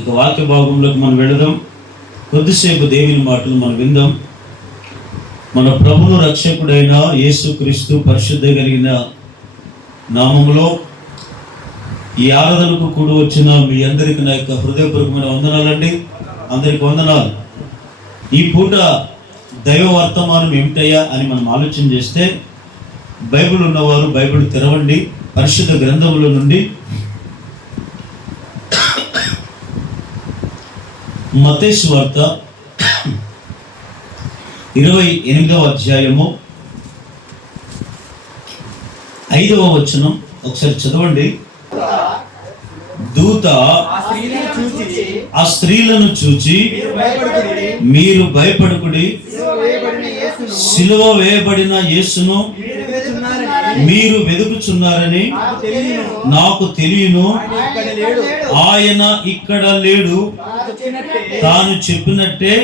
ఇక వాక్య భాగంలోకి మనం వెళదాం. కొద్దిసేపు దేవుని మాటలు మనం విందాం. మన ప్రభువు రక్షకుడైన యేసుక్రీస్తు పరిశుద్ధ కలిగిన నామములో ఈ ఆరాధనకు కూడి వచ్చిన మీ అందరికీ నా యొక్క హృదయపూర్వకమైన వందనాలండి. అందరికి వందనాలు. ఈ పూట దైవ వర్తమానం ఏమిటయ్యా అని మనం ఆలోచన చేస్తే, బైబిల్ ఉన్నవారు బైబిల్ తెరవండి. పరిశుద్ధ గ్రంథముల నుండి మత్తయి సువార్త 28వ అధ్యాయము 5వ వచనం ఒకసారి చదవండి. దూత ఆ స్త్రీలను చూచి, మీరు భయపడకుడి, సిలువ వేయబడిన యేసును మీరు వెదుకుచున్నారని నాకు తెలియను. ఆయన ఇక్కడ లేడు, తాను చెప్పినట్టే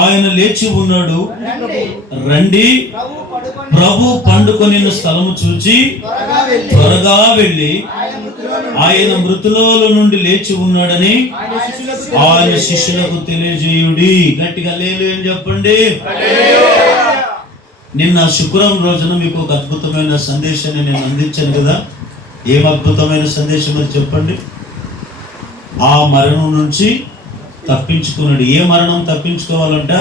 ఆయన లేచి ఉన్నాడు. రండి, ప్రభు పండుకొని స్థలము చూచి త్వరగా వెళ్ళి ఆయన మృతులలో నుండి లేచి ఉన్నాడని ఆయన శిష్యులకు తెలియజేయుడి. గట్టిగా హల్లెలూయా అని చెప్పండి. నిన్న శుక్రవారం రోజున మీకు ఒక అద్భుతమైన సందేశాన్ని నేను అందించాను కదా. ఏం అద్భుతమైన సందేశం అది చెప్పండి? ఆ మరణం నుంచి తప్పించుకున్నాడు. ఏ మరణం తప్పించుకోవాలంట?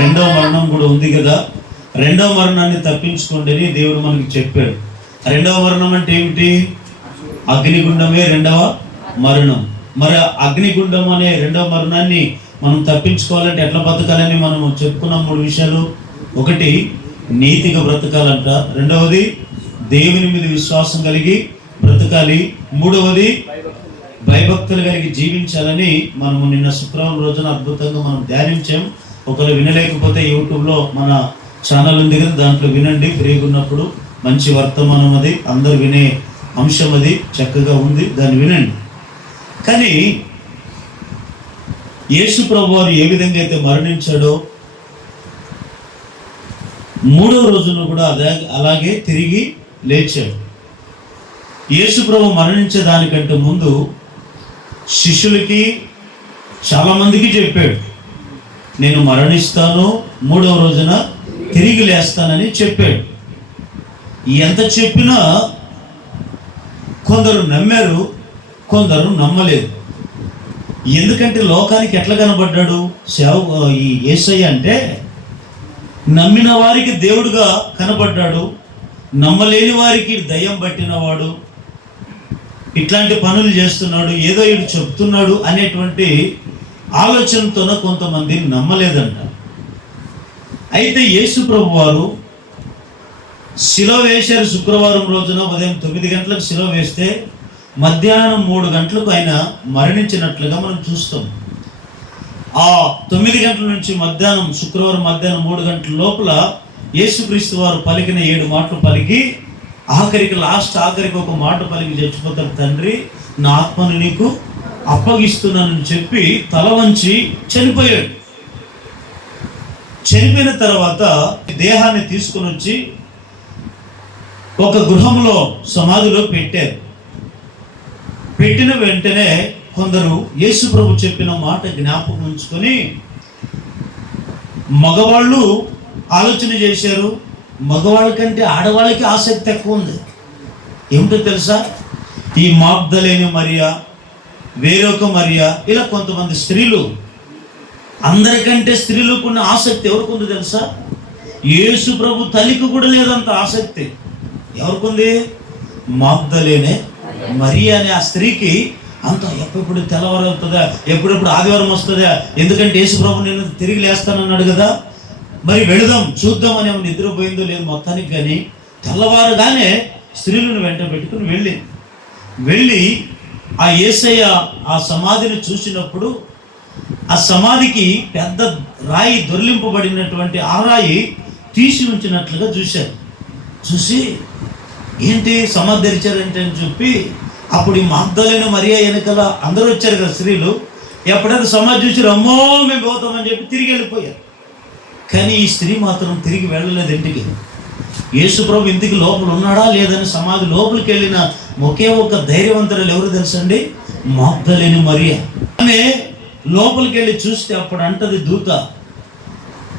రెండవ మరణం కూడా ఉంది కదా. రెండవ మరణాన్ని తప్పించుకోండి అని దేవుడు మనకి చెప్పాడు. రెండవ మరణం అంటే ఏమిటి? అగ్నిగుండమే రెండవ మరణం. మరి అగ్నిగుండం అనే రెండవ మరణాన్ని మనం తప్పించుకోవాలంటే ఎట్లా బతకాలని మనం చెప్పుకున్నాం. 3 విషయాలు. ఒకటి, నీతిగా బ్రతకాలంట. రెండవది, దేవుని మీద విశ్వాసం కలిగి బ్రతకాలి. మూడవది, భయభక్తులు కలిగి జీవించాలని మనము నిన్న శుక్రవారం రోజున అద్భుతంగా మనం ధ్యానించాం. ఒకరు వినలేకపోతే యూట్యూబ్లో మన ఛానల్ ఉంది కదా, దాంట్లో వినండి. ఫ్రీగా ఉన్నప్పుడు మంచి వర్తమానం, అది అందరు వినే అంశం, అది చక్కగా ఉంది, దాన్ని వినండి. కానీ యేసు ప్రభు వారు ఏ విధంగా అయితే మరణించాడో 3వ రోజున కూడా అలాగే తిరిగి లేచాడు. యేసు ప్రభు మరణించే దానికంటే ముందు శిష్యులకి చాలామందికి చెప్పాడు, నేను మరణిస్తాను, 3వ రోజున తిరిగి లేస్తానని చెప్పాడు. ఎంత చెప్పినా కొందరు నమ్మారు, కొందరు నమ్మలేదు. ఎందుకంటే లోకానికి ఎట్లా కనబడ్డాడు ఈ యేసయ్య అంటే? నమ్మిన వారికి దేవుడుగా కనబడ్డాడు, నమ్మలేని వారికి దయ్యం పట్టినవాడు, ఇట్లాంటి పనులు చేస్తున్నాడు, ఏదో వీడు చెప్తున్నాడు అనేటువంటి ఆలోచనతోన కొంతమంది నమ్మలేదంట. అయితే యేసు ప్రభు వారు శిలువ వేశారు. శుక్రవారం రోజున ఉదయం 9 గంటలకు శిలువ వేస్తే మధ్యాహ్నం 3 గంటలకు ఆయన మరణించినట్లుగా మనం చూస్తాం. ఆ 9 గంటల నుంచి మధ్యాహ్నం, శుక్రవారం మధ్యాహ్నం 3 గంటల లోపల యేసుక్రీస్తు వారు పలికిన 7 మాటలు పలికి ఆఖరికి ఒక మాట పలికి చచ్చిపోతాడు. తండ్రి, నా ఆత్మను నీకు అప్పగిస్తున్నానని చెప్పి తల వంచి చనిపోయాడు. చనిపోయిన తర్వాత దేహాన్ని తీసుకుని వచ్చి ఒక గృహంలో సమాధిలో పెట్టారు. పెట్టిన వెంటనే కొందరు యేసు ప్రభు చెప్పిన మాట జ్ఞాపకం ఉంచుకొని మగవాళ్ళు ఆలోచన చేశారు. మగవాళ్ళ కంటే ఆడవాళ్ళకి ఆసక్తి ఎక్కువ ఉంది. ఏమిటో తెలుసా? ఈ మగ్దలేని మరియా, వేరొక మరియా, ఇలా కొంతమంది స్త్రీలు, అందరికంటే స్త్రీలకు ఉన్న ఆసక్తి ఎవరికి తెలుసా? యేసు ప్రభు తల్లికి కూడా లేదంత ఆసక్తి. ఎవరికుంది? మగ్దలేనే మరియా అనే ఆ స్త్రీకి అంత ఎప్పుడు తెల్లవారు అవుతుందా, ఎప్పుడెప్పుడు ఆదివారం వస్తుందా, ఎందుకంటే యేసు ప్రభు నేను తిరిగి లేస్తానన్నాడు కదా, మరి వెళదాం చూద్దాం అని నిద్రపోయిందో లేదు మొత్తానికి. కానీ తెల్లవారుగానే స్త్రీలను వెంట పెట్టుకుని వెళ్ళి ఆ యేసయ్య ఆ సమాధిని చూసినప్పుడు ఆ సమాధికి పెద్ద రాయి దొర్లింపబడినటువంటి ఆ రాయి తీసి ఉంచినట్లుగా చూశారు. చూసి ఏంటి సమాధి తెరిచారంటే అని చెప్పి అప్పుడు ఈ మగ్దలేని మరియా వెనకాల అందరూ వచ్చారు కదా స్త్రీలు. ఎప్పుడైతే సమాధి చూసి అమ్మో మేము పోతామని చెప్పి తిరిగి వెళ్ళిపోయారు. కానీ ఈ స్త్రీ మాత్రం తిరిగి వెళ్ళలేదు ఇంటికి. యేసు ప్రభు ఇంటికి లోపల ఉన్నాడా లేదని సమాధి లోపలికి వెళ్ళిన ఒకే ఒక ధైర్యవంతురాలు ఎవరు తెలుసండి? మగ్దలేని మరియా. ఆమె లోపలికి వెళ్ళి చూస్తే అప్పుడు అంటది దూత,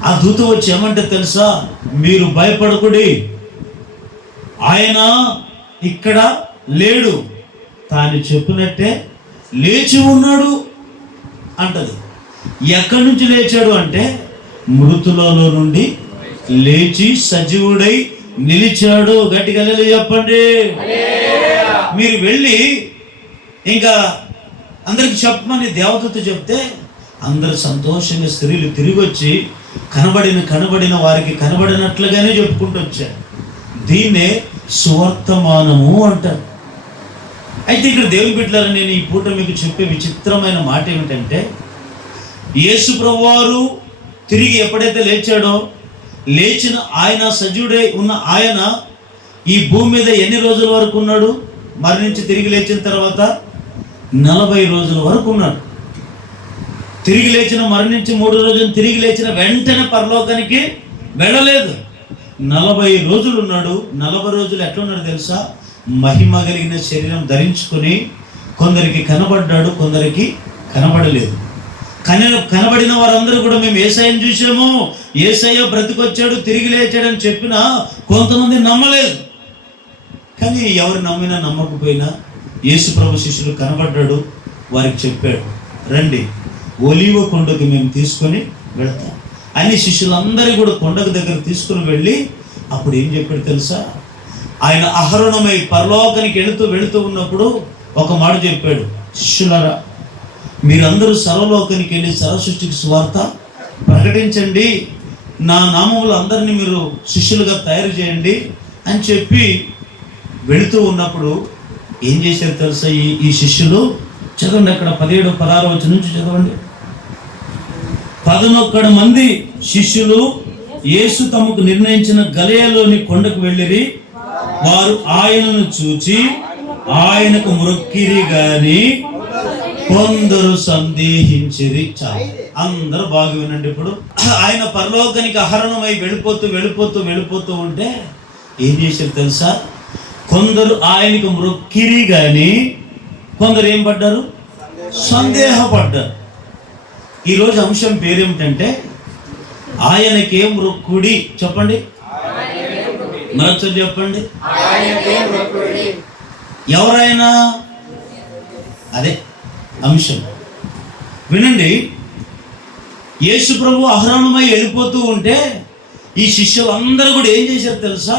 ఆ దూత వచ్చి ఏమంటే తెలుసా, మీరు భయపడకుడి, ఆయన ఇక్కడ లేడు, తాను చెప్పినట్టే లేచి ఉన్నాడు అంటది. ఎక్కడి నుంచి లేచాడు అంటే మృతులలో నుండి లేచి సజీవుడై నిలిచాడు. గట్టిగా చెప్పండి. మీరు వెళ్ళి ఇంకా అందరికి చెప్పమని దేవదూత చెప్తే అందరు సంతోషంగా స్త్రీలు తిరిగి వచ్చి కనబడిన వారికి కనబడినట్లుగానే చెప్పుకుంటూ వచ్చారు. దీన్నే సువర్తమానము అంటారు. అయితే ఇక్కడ దేవుని బిడ్డలారా, నేను ఈ పూట మీకు చెప్పే విచిత్రమైన మాట ఏమిటంటే, యేసు ప్రభువారు తిరిగి ఎప్పుడైతే లేచాడో, లేచిన ఆయన, సజీవుడై ఉన్న ఆయన ఈ భూమి మీద ఎన్ని రోజుల వరకు ఉన్నాడు? మరణించి తిరిగి లేచిన తర్వాత 40 రోజుల వరకు ఉన్నాడు. తిరిగి లేచిన, మరణించి 3 రోజులు తిరిగి లేచిన వెంటనే పరలోకానికి వెళ్ళలేదు. 40 రోజులు ఉన్నాడు. 40 రోజులు ఎట్లున్నాడు తెలుసా? మహిమ కలిగిన శరీరం ధరించుకొని కొందరికి కనబడ్డాడు, కొందరికి కనబడలేదు. కనబడిన వారందరూ కూడా మేము యేసయ్యను చూసాము, యేసయ్య బ్రతికొచ్చాడు, తిరిగి లేచాడని చెప్పినా కొంతమంది నమ్మలేదు. కానీ ఎవరు నమ్మినా నమ్మకపోయినా యేసు ప్రభు శిష్యులు కనబడ్డాడు, వారికి చెప్పాడు, రండి ఒలీవ కొండకు మేము తీసుకొని వెళ్తాం అని. శిష్యులందరూ కూడా కొండకు దగ్గర తీసుకుని వెళ్ళి అప్పుడు ఏం చెప్పాడు తెలుసా? ఆయన ఆరోహణమై పరలోకానికి వెళుతూ ఉన్నప్పుడు ఒక మాట చెప్పాడు, శిష్యులారా, మీరందరూ సర్వలోకానికి వెళ్ళి సర్వసృష్టికి సువార్త ప్రకటించండి, నా నామములో అందరినీ మీరు శిష్యులుగా తయారు చేయండి అని చెప్పి వెళుతూ ఉన్నప్పుడు ఏం చేశారు తెలుసా? ఈ శిష్యులు, చదవండి అక్కడ 17, 16 వచ్చి నుంచి చదవండి. 11 మంది శిష్యులు యేసు తమకు నిర్ణయించిన గలిలయలోని కొండకు వెళ్ళిరి. వారు ఆయనను చూచి ఆయనకు మొక్కిరి గాని కొందరు సందేహించిరి. చాలు, అందరూ బాగా వినండి. ఇప్పుడు ఆయన పరలోకానికి ఆరోహణమై వెళ్ళిపోతూ ఉంటే ఏం చేశారు తెలుసా? కొందరు ఆయనకు మొక్కిరి గాని కొందరు ఏం పడ్డారు? సందేహపడ్డారు. ఈరోజు అంశం పేరేమిటంటే ఆయనకే మొక్కుడి. చెప్పండి, మరొకసారి చెప్పండి. ఎవరైనా అదే అంశం వినండి. యేసు ప్రభు ఆరోహణమై వెళ్ళిపోతూ ఉంటే ఈ శిష్యులందరూ కూడా ఏం చేశారు తెలుసా?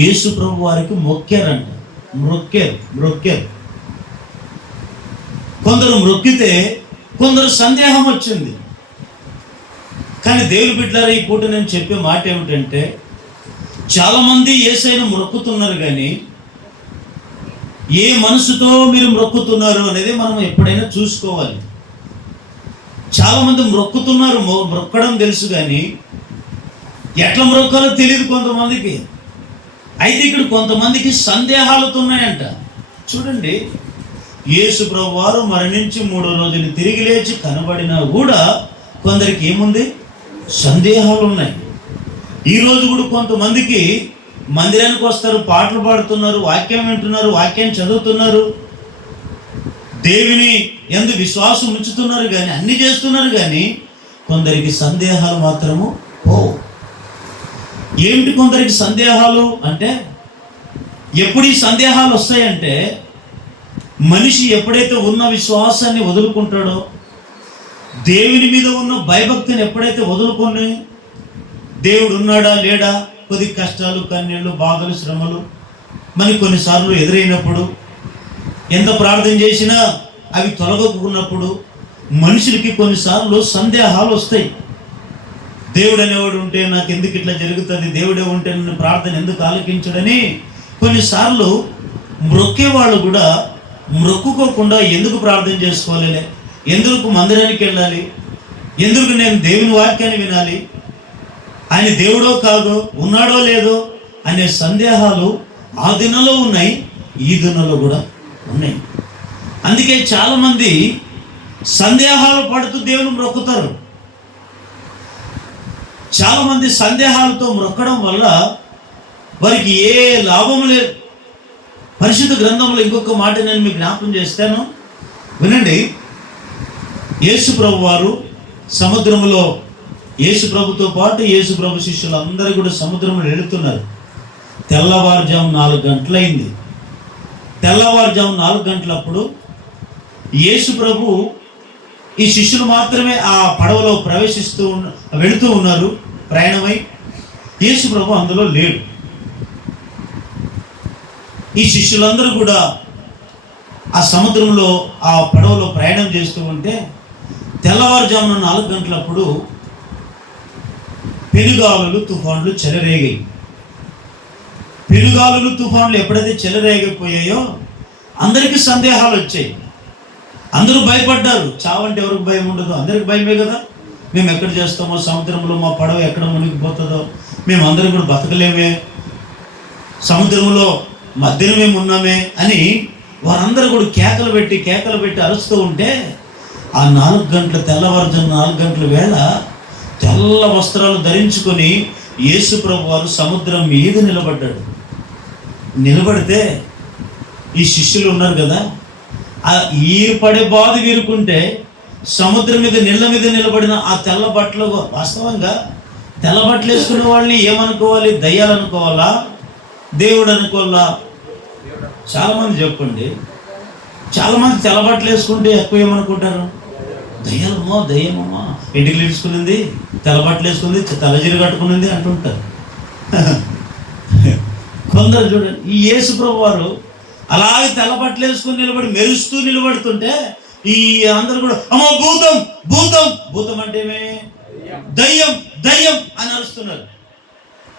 యేసు ప్రభు వారికి మొక్కారంట. మొక్కారు. కొందరు మొక్కితే కొందరు సందేహం వచ్చింది. కానీ దేవుని బిడ్డలారా, ఈ పూట నేను చెప్పే మాట ఏమిటంటే, చాలామంది యేసయ్యను మొక్కుతున్నారు, కానీ ఏ మనసుతో మీరు మొక్కుతున్నారు అనేది మనం ఎప్పుడైనా చూసుకోవాలి. చాలామంది మొక్కుతున్నారు, మొక్కడం తెలుసు, కానీ ఎట్లా మొక్కాలో తెలియదు కొంతమందికి. అయితే ఇక్కడ కొంతమందికి సందేహాలతో ఉన్నాయంట. చూడండి, యేసు ప్రభు వారు మరణించి 3వ రోజున తిరిగి లేచి కనబడినా కూడా కొందరికి ఏముంది? సందేహాలు ఉన్నాయి. ఈరోజు కూడా కొంతమందికి మందిరానికి వస్తారు, పాటలు పాడుతున్నారు, వాక్యం వింటున్నారు, వాక్యం చదువుతున్నారు, దేవుని యందు విశ్వాసం ఉంచుతున్నారు, కానీ అన్ని చేస్తున్నారు, కానీ కొందరికి సందేహాలు మాత్రము పోవు. ఏమిటి కొందరికి సందేహాలు అంటే, ఎప్పుడు ఈ సందేహాలు వస్తాయంటే, మనిషి ఎప్పుడైతే ఉన్న విశ్వాసాన్ని వదులుకుంటాడో, దేవుని మీద ఉన్న భయభక్తిని ఎప్పుడైతే వదులుకొని దేవుడు ఉన్నాడా లేడా, కొద్ది కష్టాలు, కన్నీళ్ళు, బాధలు, శ్రమలు మనకి కొన్నిసార్లు ఎదురైనప్పుడు, ఎంత ప్రార్థన చేసినా అవి తొలగకున్నప్పుడు మనుషులకి కొన్నిసార్లు సందేహాలు వస్తాయి. దేవుడు అనేవాడు ఉంటే నాకు ఎందుకు ఇట్లా జరుగుతుంది, దేవుడే ఉంటే నన్ను ప్రార్థన ఎందుకు ఆలకించడని కొన్నిసార్లు మొక్కేవాళ్ళు కూడా మొక్కుకోకుండా ఎందుకు ప్రార్థన చేసుకోవాలి, ఎందుకు మందిరానికి వెళ్ళాలి, ఎందుకు నేను దేవుని వాక్యాన్ని వినాలి, ఆయన దేవుడో కాదో, ఉన్నాడో లేదో అనే సందేహాలు ఆ దినంలో ఉన్నాయి, ఈ దినంలో కూడా ఉన్నాయి. అందుకే చాలామంది సందేహాలు పడుతూ దేవుని మొక్కుతారు. చాలామంది సందేహాలతో మొక్కడం వల్ల వారికి ఏ లాభం లేదు. పరిశుద్ధ గ్రంథంలో ఇంకొక మాట నేను మీకు జ్ఞాపకం చేస్తాను, వినండి. యేసు ప్రభు వారు సముద్రంలో, యేసు ప్రభుతో పాటు యేసు ప్రభు శిష్యులు అందరూ కూడా సముద్రంలో వెళుతున్నారు. తెల్లవారుజాము 4 గంటలైంది. తెల్లవారుజాము 4 గంటలప్పుడు యేసు ప్రభు, ఈ శిష్యులు మాత్రమే ఆ పడవలో వెళుతూ ఉన్నారు ప్రయాణమై. యేసు ప్రభు అందులో లేడు. ఈ శిష్యులందరూ కూడా ఆ సముద్రంలో ఆ పడవలో ప్రయాణం చేస్తూ ఉంటే తెల్లవారుజామున 4 గంటలప్పుడు పెనుగాలులు, తుఫాన్లు చెలరేగాయి. పెనుగాలులు, తుఫాన్లు ఎప్పుడైతే చెలరేగిపోయాయో అందరికీ సందేహాలు వచ్చాయి. అందరూ భయపడ్డారు. చావంటే ఎవరికి భయం ఉండదు? అందరికి భయమే కదా. మేము ఎక్కడ చేస్తామో, సముద్రంలో మా పడవ ఎక్కడ మునిగిపోతుందో, మేము అందరం కూడా బతకలేమే, సముద్రంలో మధ్యన మేము ఉన్నామే అని వారందరూ కూడా కేకలు పెట్టి అరుస్తూ ఉంటే ఆ 4 గంటల తెల్లవారుజాము 4 గంటల వేళ తెల్ల వస్త్రాలు ధరించుకొని యేసు ప్రభు వారు సముద్రం మీద నిలబడ్డాడు. నిలబడితే ఈ శిష్యులు ఉన్నారు కదా, ఆ ఈరు పడే బాధ వీరుకుంటే సముద్రం మీద నీళ్ళ మీద నిలబడిన ఆ తెల్ల బట్టలు, వాస్తవంగా తెల్ల బట్టలు వేసుకునే వాళ్ళని ఏమనుకోవాలి? దయ్యాలు అనుకోవాలా, దేవుడు అనుకోవాలా? చాలామంది చెప్పండి, చాలామంది తెల్ల బట్టలు వేసుకుంటే ఎక్కువ ఏమనుకుంటారు? దయ్యాలమ్మో, దయ్యమమ్మా, ఇంటికి తీసుకునింది, తెల్ల బట్టలు వేసుకుంది, తలజీరు కట్టుకునింది అంటుంటారు. కొందరు చూడండి, ఈ యేసు ప్రభు వారు అలాగే తెల్ల బట్టలు వేసుకుని నిలబడి మెరుస్తూ నిలబడుతుంటే ఈ అందరూ కూడా అమ్మో భూతం భూతం భూతం అంటే దయ్యం దయ్యం అని అరుస్తున్నారు.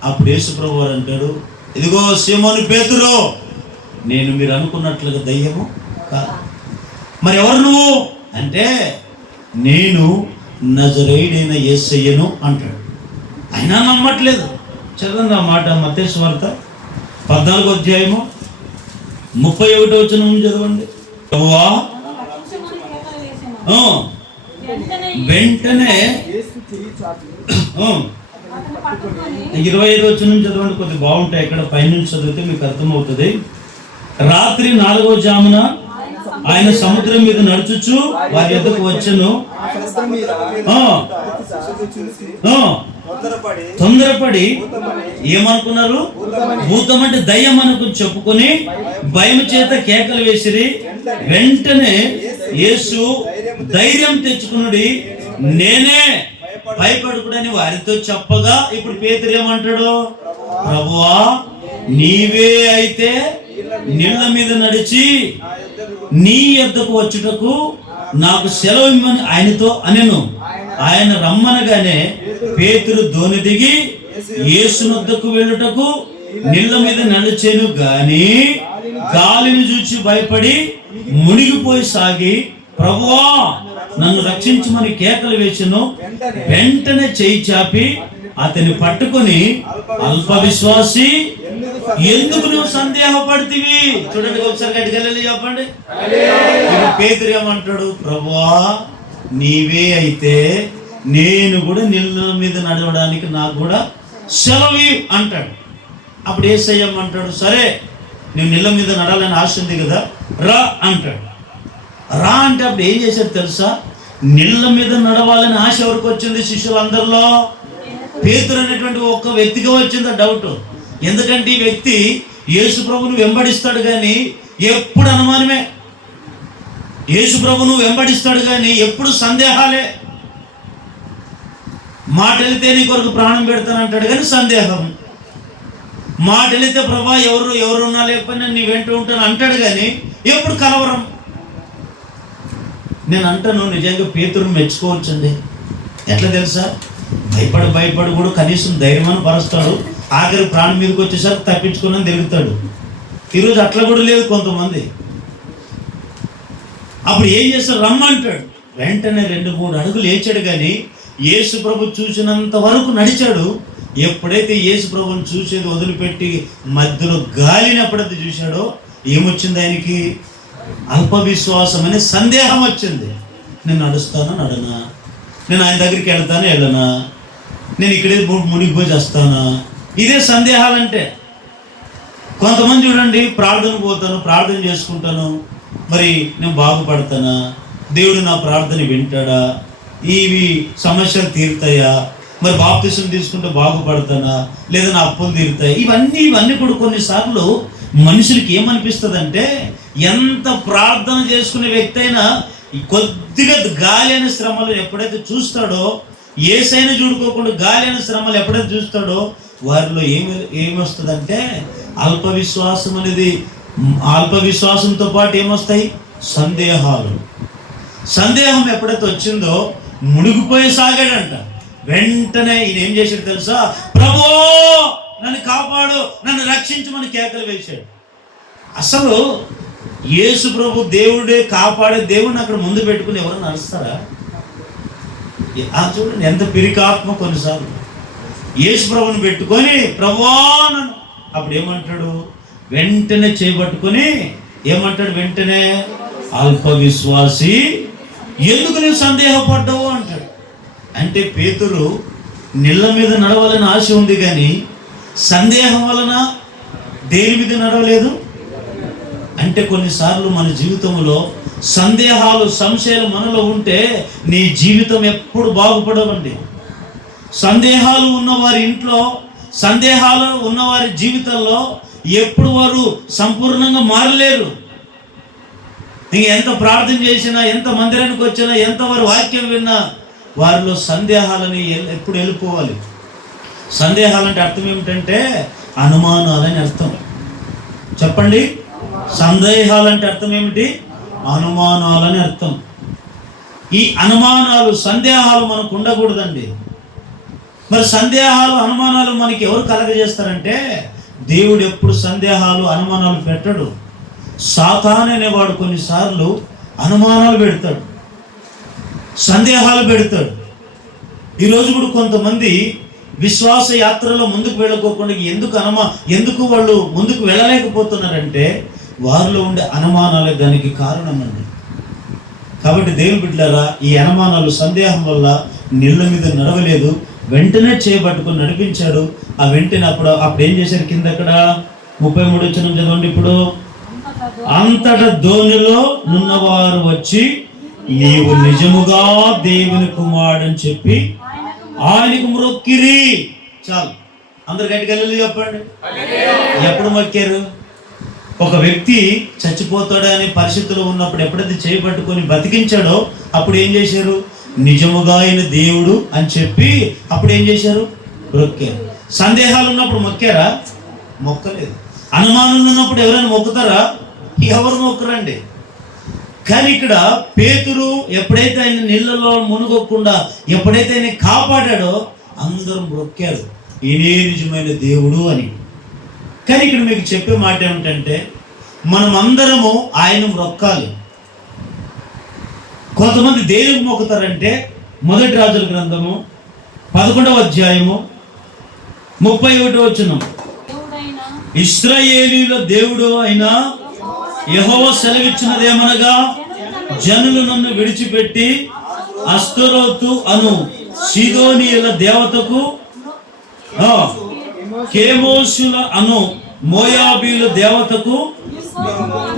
అప్పుడు యేసు ప్రభు వారు అంటాడు, ఇదిగో సీమోను పేతురు, నేను మీరు అనుకున్నట్లుగా దయ్యము కాదు. మరి ఎవరు నువ్వు అంటే, నేను నజరేయుడైన యేసయ్యను అంటాడు. అయినా నమ్మట్లేదు. చదవండి ఆ మాట, మత్తయి సువార్త 14వ అధ్యాయము 31వ వచనం చదవండి. వెంటనే 25వ వచనం చదవండి, కొద్దిగా బాగుంటాయి. ఇక్కడ పైనుంచి చదివితే మీకు అర్థమవుతుంది. రాత్రి 4వ జామున ఆయన సముద్రం మీద నడుచుచు వారి యొద్దకు వచ్చెను. తొందరపడి ఏమనుకున్నారు? భూతం అంటే దయ్యం అనుకుని చెప్పుకొని భయం చేత కేకలు వేసిరి. వెంటనే యేసు ధైర్యం తెచ్చుకునుడి, నేనే, భయపడకూడని వారితో చెప్పగా, ఇప్పుడు పేతురు ఏమంటాడు? ప్రభువా, నీవే అయితే నీళ్ళ మీద నడిచి నీ యొద్దకు వచ్చుటకు నాకు సెలవు ఇమ్మని ఆయనతో అనెను. ఆయన రమ్మనగానే పేతురు దోణి దిగి యేసునొద్దకు వెళ్ళుటకు నీళ్ళ మీద నడిచెను గాని గాలిని చూచి భయపడి మునిగిపోయి సాగి, ప్రభువా నన్ను రక్షించమని కేకలు వేసెను. వెంటనే చేయి చాపి అతని పట్టుకొని, అల్ప విశ్వాసి, ఎందుకు నువ్వు సందేహపడితివి? చూడండి ఒకసారి గట్టిగా చెప్పండి. పేతురు ఏమంటాడు? ప్రభువా, నీవే అయితే నేను కూడా నీళ్ళ మీద నడవడానికి నాకు కూడా సెలవు అంటాడు. అప్పుడు యేసయ్య అంటాడు, సరే నేను నీళ్ళ మీద నడాలని ఆశ ఉంది కదా, రా అంటాడు. రా అంటే అప్పుడు ఏం చేశాడు తెలుసా? నీళ్ళ మీద నడవాలని ఆశ ఎవరికి వచ్చింది? శిష్యులందరిలో పేతురు అనేటువంటి ఒక్క వ్యక్తిగా వచ్చింది ఆ డౌట్. ఎందుకంటే ఈ వ్యక్తి యేసు ప్రభువును వెంబడిస్తాడు కానీ ఎప్పుడు అనుమానమే, యేసు ప్రభువును వెంబడిస్తాడు కానీ ఎప్పుడు సందేహాలే. మాట వెళితే నీ కొరకు ప్రాణం పెడతానంటాడు కానీ సందేహం. మాట వెళితే ప్రభా ఎవరున్నా లేకపోయినా నీ వెంట ఉంటాను అంటాడు కానీ ఎప్పుడు కలవరం. నేను అంటాను, నిజంగా పేతురుని మెచ్చుకోవచ్చండి. ఎట్లా తెలుసా? భయపడి కూడా కనీసం ధైర్యమైన పరుస్తాడు. ఆఖరి ప్రాణం మీదకి వచ్చేసరికి తప్పించుకుని తిరుగుతాడు. ఈరోజు అట్లా కూడా లేదు కొంతమంది. అప్పుడు ఏం చేస్తాడు? రమ్మంటాడు. వెంటనే 2-3 అడుగులు లేచాడు కానీ యేసు ప్రభు చూసినంత వరకు నడిచాడు. ఎప్పుడైతే యేసు ప్రభుని చూసేది వదిలిపెట్టి మధ్యలో గాలిని ఎప్పుడైతే చూశాడో ఏమొచ్చింది ఆయనకి? అల్ప విశ్వాసం అనే సందేహం వచ్చింది. నేను నడుస్తానా నడనా, నేను ఆయన దగ్గరికి వెళ్తానా వెళ్ళనా, నేను ఇక్కడే మునిగిపోయి చేస్తానా, ఇదే సందేహాలంటే. కొంతమంది చూడండి, ప్రార్థన పోతాను, ప్రార్థన చేసుకుంటాను, మరి నేను బాగుపడతానా, దేవుడు నా ప్రార్థన వింటాడా, ఇవి సమస్యలు తీరుతాయా, మరి బాప్తిసం తీసుకుంటే బాగుపడతానా, లేదా నా అప్పులు తీరుతాయి, ఇవన్నీ కూడా కొన్నిసార్లు మనుషులకి ఏమనిపిస్తుంది అంటే, ఎంత ప్రార్థన చేసుకునే వ్యక్తి అయినా కొద్దిగా గాలి అనే శ్రమలు ఎప్పుడైతే చూస్తాడో, ఏసైనా చూడుకోకుండా గాలి అనే శ్రమలు ఎప్పుడైతే చూస్తాడో వారిలో ఏమొస్తుందంటే అల్ప విశ్వాసం అనేది. అల్ప విశ్వాసంతో పాటు ఏమొస్తాయి? సందేహాలు. సందేహం ఎప్పుడైతే వచ్చిందో మునిగిపోయి సాగాడంట. వెంటనే ఈయన ఏం చేశాడు తెలుసా? ప్రభో నన్ను కాపాడు, నన్ను రక్షించమని కేకలు వేశాడు. అసలు యేసు ప్రభు దేవుడే కాపాడే దేవుడిని అక్కడ ముందు పెట్టుకుని ఎవరు నడుస్తారా? చూడండి ఎంత పిరికాత్మ. కొన్నిసార్లు యేసు ప్రభుని పెట్టుకొని ప్రభువా నన్ను, అప్పుడు ఏమంటాడు? వెంటనే చేయబట్టుకొని ఏమంటాడు? వెంటనే అల్ప విశ్వాసి ఎందుకు నువ్వు సందేహపడ్డావు అంటాడు. అంటే పేతురు నీళ్ళ మీద నడవాలని ఆశ ఉంది, కానీ సందేహం వలన దేని మీద నడవలేదు. అంటే కొన్నిసార్లు మన జీవితంలో సందేహాలు, సంశయాలు మనలో ఉంటే నీ జీవితం ఎప్పుడు బాగుపడవండి. సందేహాలు ఉన్నవారి ఇంట్లో, సందేహాలు ఉన్నవారి జీవితంలో ఎప్పుడు వారు సంపూర్ణంగా మారలేరు. ఇంక ఎంత ప్రార్థన చేసినా, ఎంత మందిరానికి వచ్చినా, ఎంత వారు వాక్యం విన్నా వారిలో సందేహాలని ఎప్పుడు వెళ్ళిపోవాలి. సందేహాలంటే అర్థం ఏమిటంటే అనుమానాలని అర్థం. చెప్పండి, సందేహాలంటే అర్థం ఏమిటి? అనుమానాలని అర్థం. ఈ అనుమానాలు, సందేహాలు మనకు ఉండకూడదండి. మరి సందేహాలు, అనుమానాలు మనకి ఎవరు కలగజేస్తారంటే దేవుడు ఎప్పుడు సందేహాలు, అనుమానాలు పెట్టడు. సాతాను అనేవాడు కొన్నిసార్లు అనుమానాలు పెడతాడు, సందేహాలు పెడతాడు. ఈరోజు కూడా కొంతమంది విశ్వాస యాత్రలో ముందుకు వెళ్ళకోకుండా ఎందుకు వాళ్ళు ముందుకు వెళ్ళలేకపోతున్నారంటే వారిలో ఉండే అనుమానాలే దానికి కారణం అండి. కాబట్టి దేవుని బిడ్డలారా, ఈ అనుమానాలు, సందేహం వల్ల నీళ్ళ మీద నడవలేదు. వెంటనే చేయబట్టుకొని నడిపించాడు. ఆ వెంటనే అప్పుడు ఏం చేశారు? కింద అక్కడ 33 వచనం చదవండి. ఇప్పుడు అంతటా ధోనిలో నున్నవారు వచ్చి నీవు నిజముగా దేవుని కుమారుడని చెప్పి ఆయనకు మొక్కిరి. చాలు, అందరు గట్టిగా చెప్పండి. ఎప్పుడు మొక్కారు? ఒక వ్యక్తి చచ్చిపోతాడనే పరిస్థితిలో ఉన్నప్పుడు ఎప్పుడైతే చేయబట్టుకొని బతికించాడో అప్పుడు ఏం చేశారు? నిజముగా ఆయన దేవుడు అని చెప్పి అప్పుడు ఏం చేశారు? మొక్కారు. సందేహాలు ఉన్నప్పుడు మొక్కారా? మొక్కలేదు. అనుమానాలు ఉన్నప్పుడు ఎవరైనా మొక్కుతారా? ఎవరు మొక్కరండి. కానీ ఇక్కడ పేతురు ఎప్పుడైతే ఆయన నీళ్ళలో మునుగొకుండా ఎప్పుడైతే ఆయన కాపాడాడో అందరూ మొక్కారు, ఈయనే నిజమైన దేవుడు అని. కానీ ఇక్కడ మీకు చెప్పే మాట ఏమిటంటే మనం అందరము ఆయన మొక్కాలి. కొంతమంది దేవునికి మొక్కుతారంటే 1 రాజుల గ్రంథము 11వ అధ్యాయము 31వ వచనం, ఇశ్రాయేలీయుల దేవుడు అయిన యెహోవా సెలవిచ్చినదేమనగా, జనులు నన్ను విడిచిపెట్టి అస్తరోతు అను సీదోనీయుల దేవతకు, కేమోషుల అను మోయాబీల దేవతకు,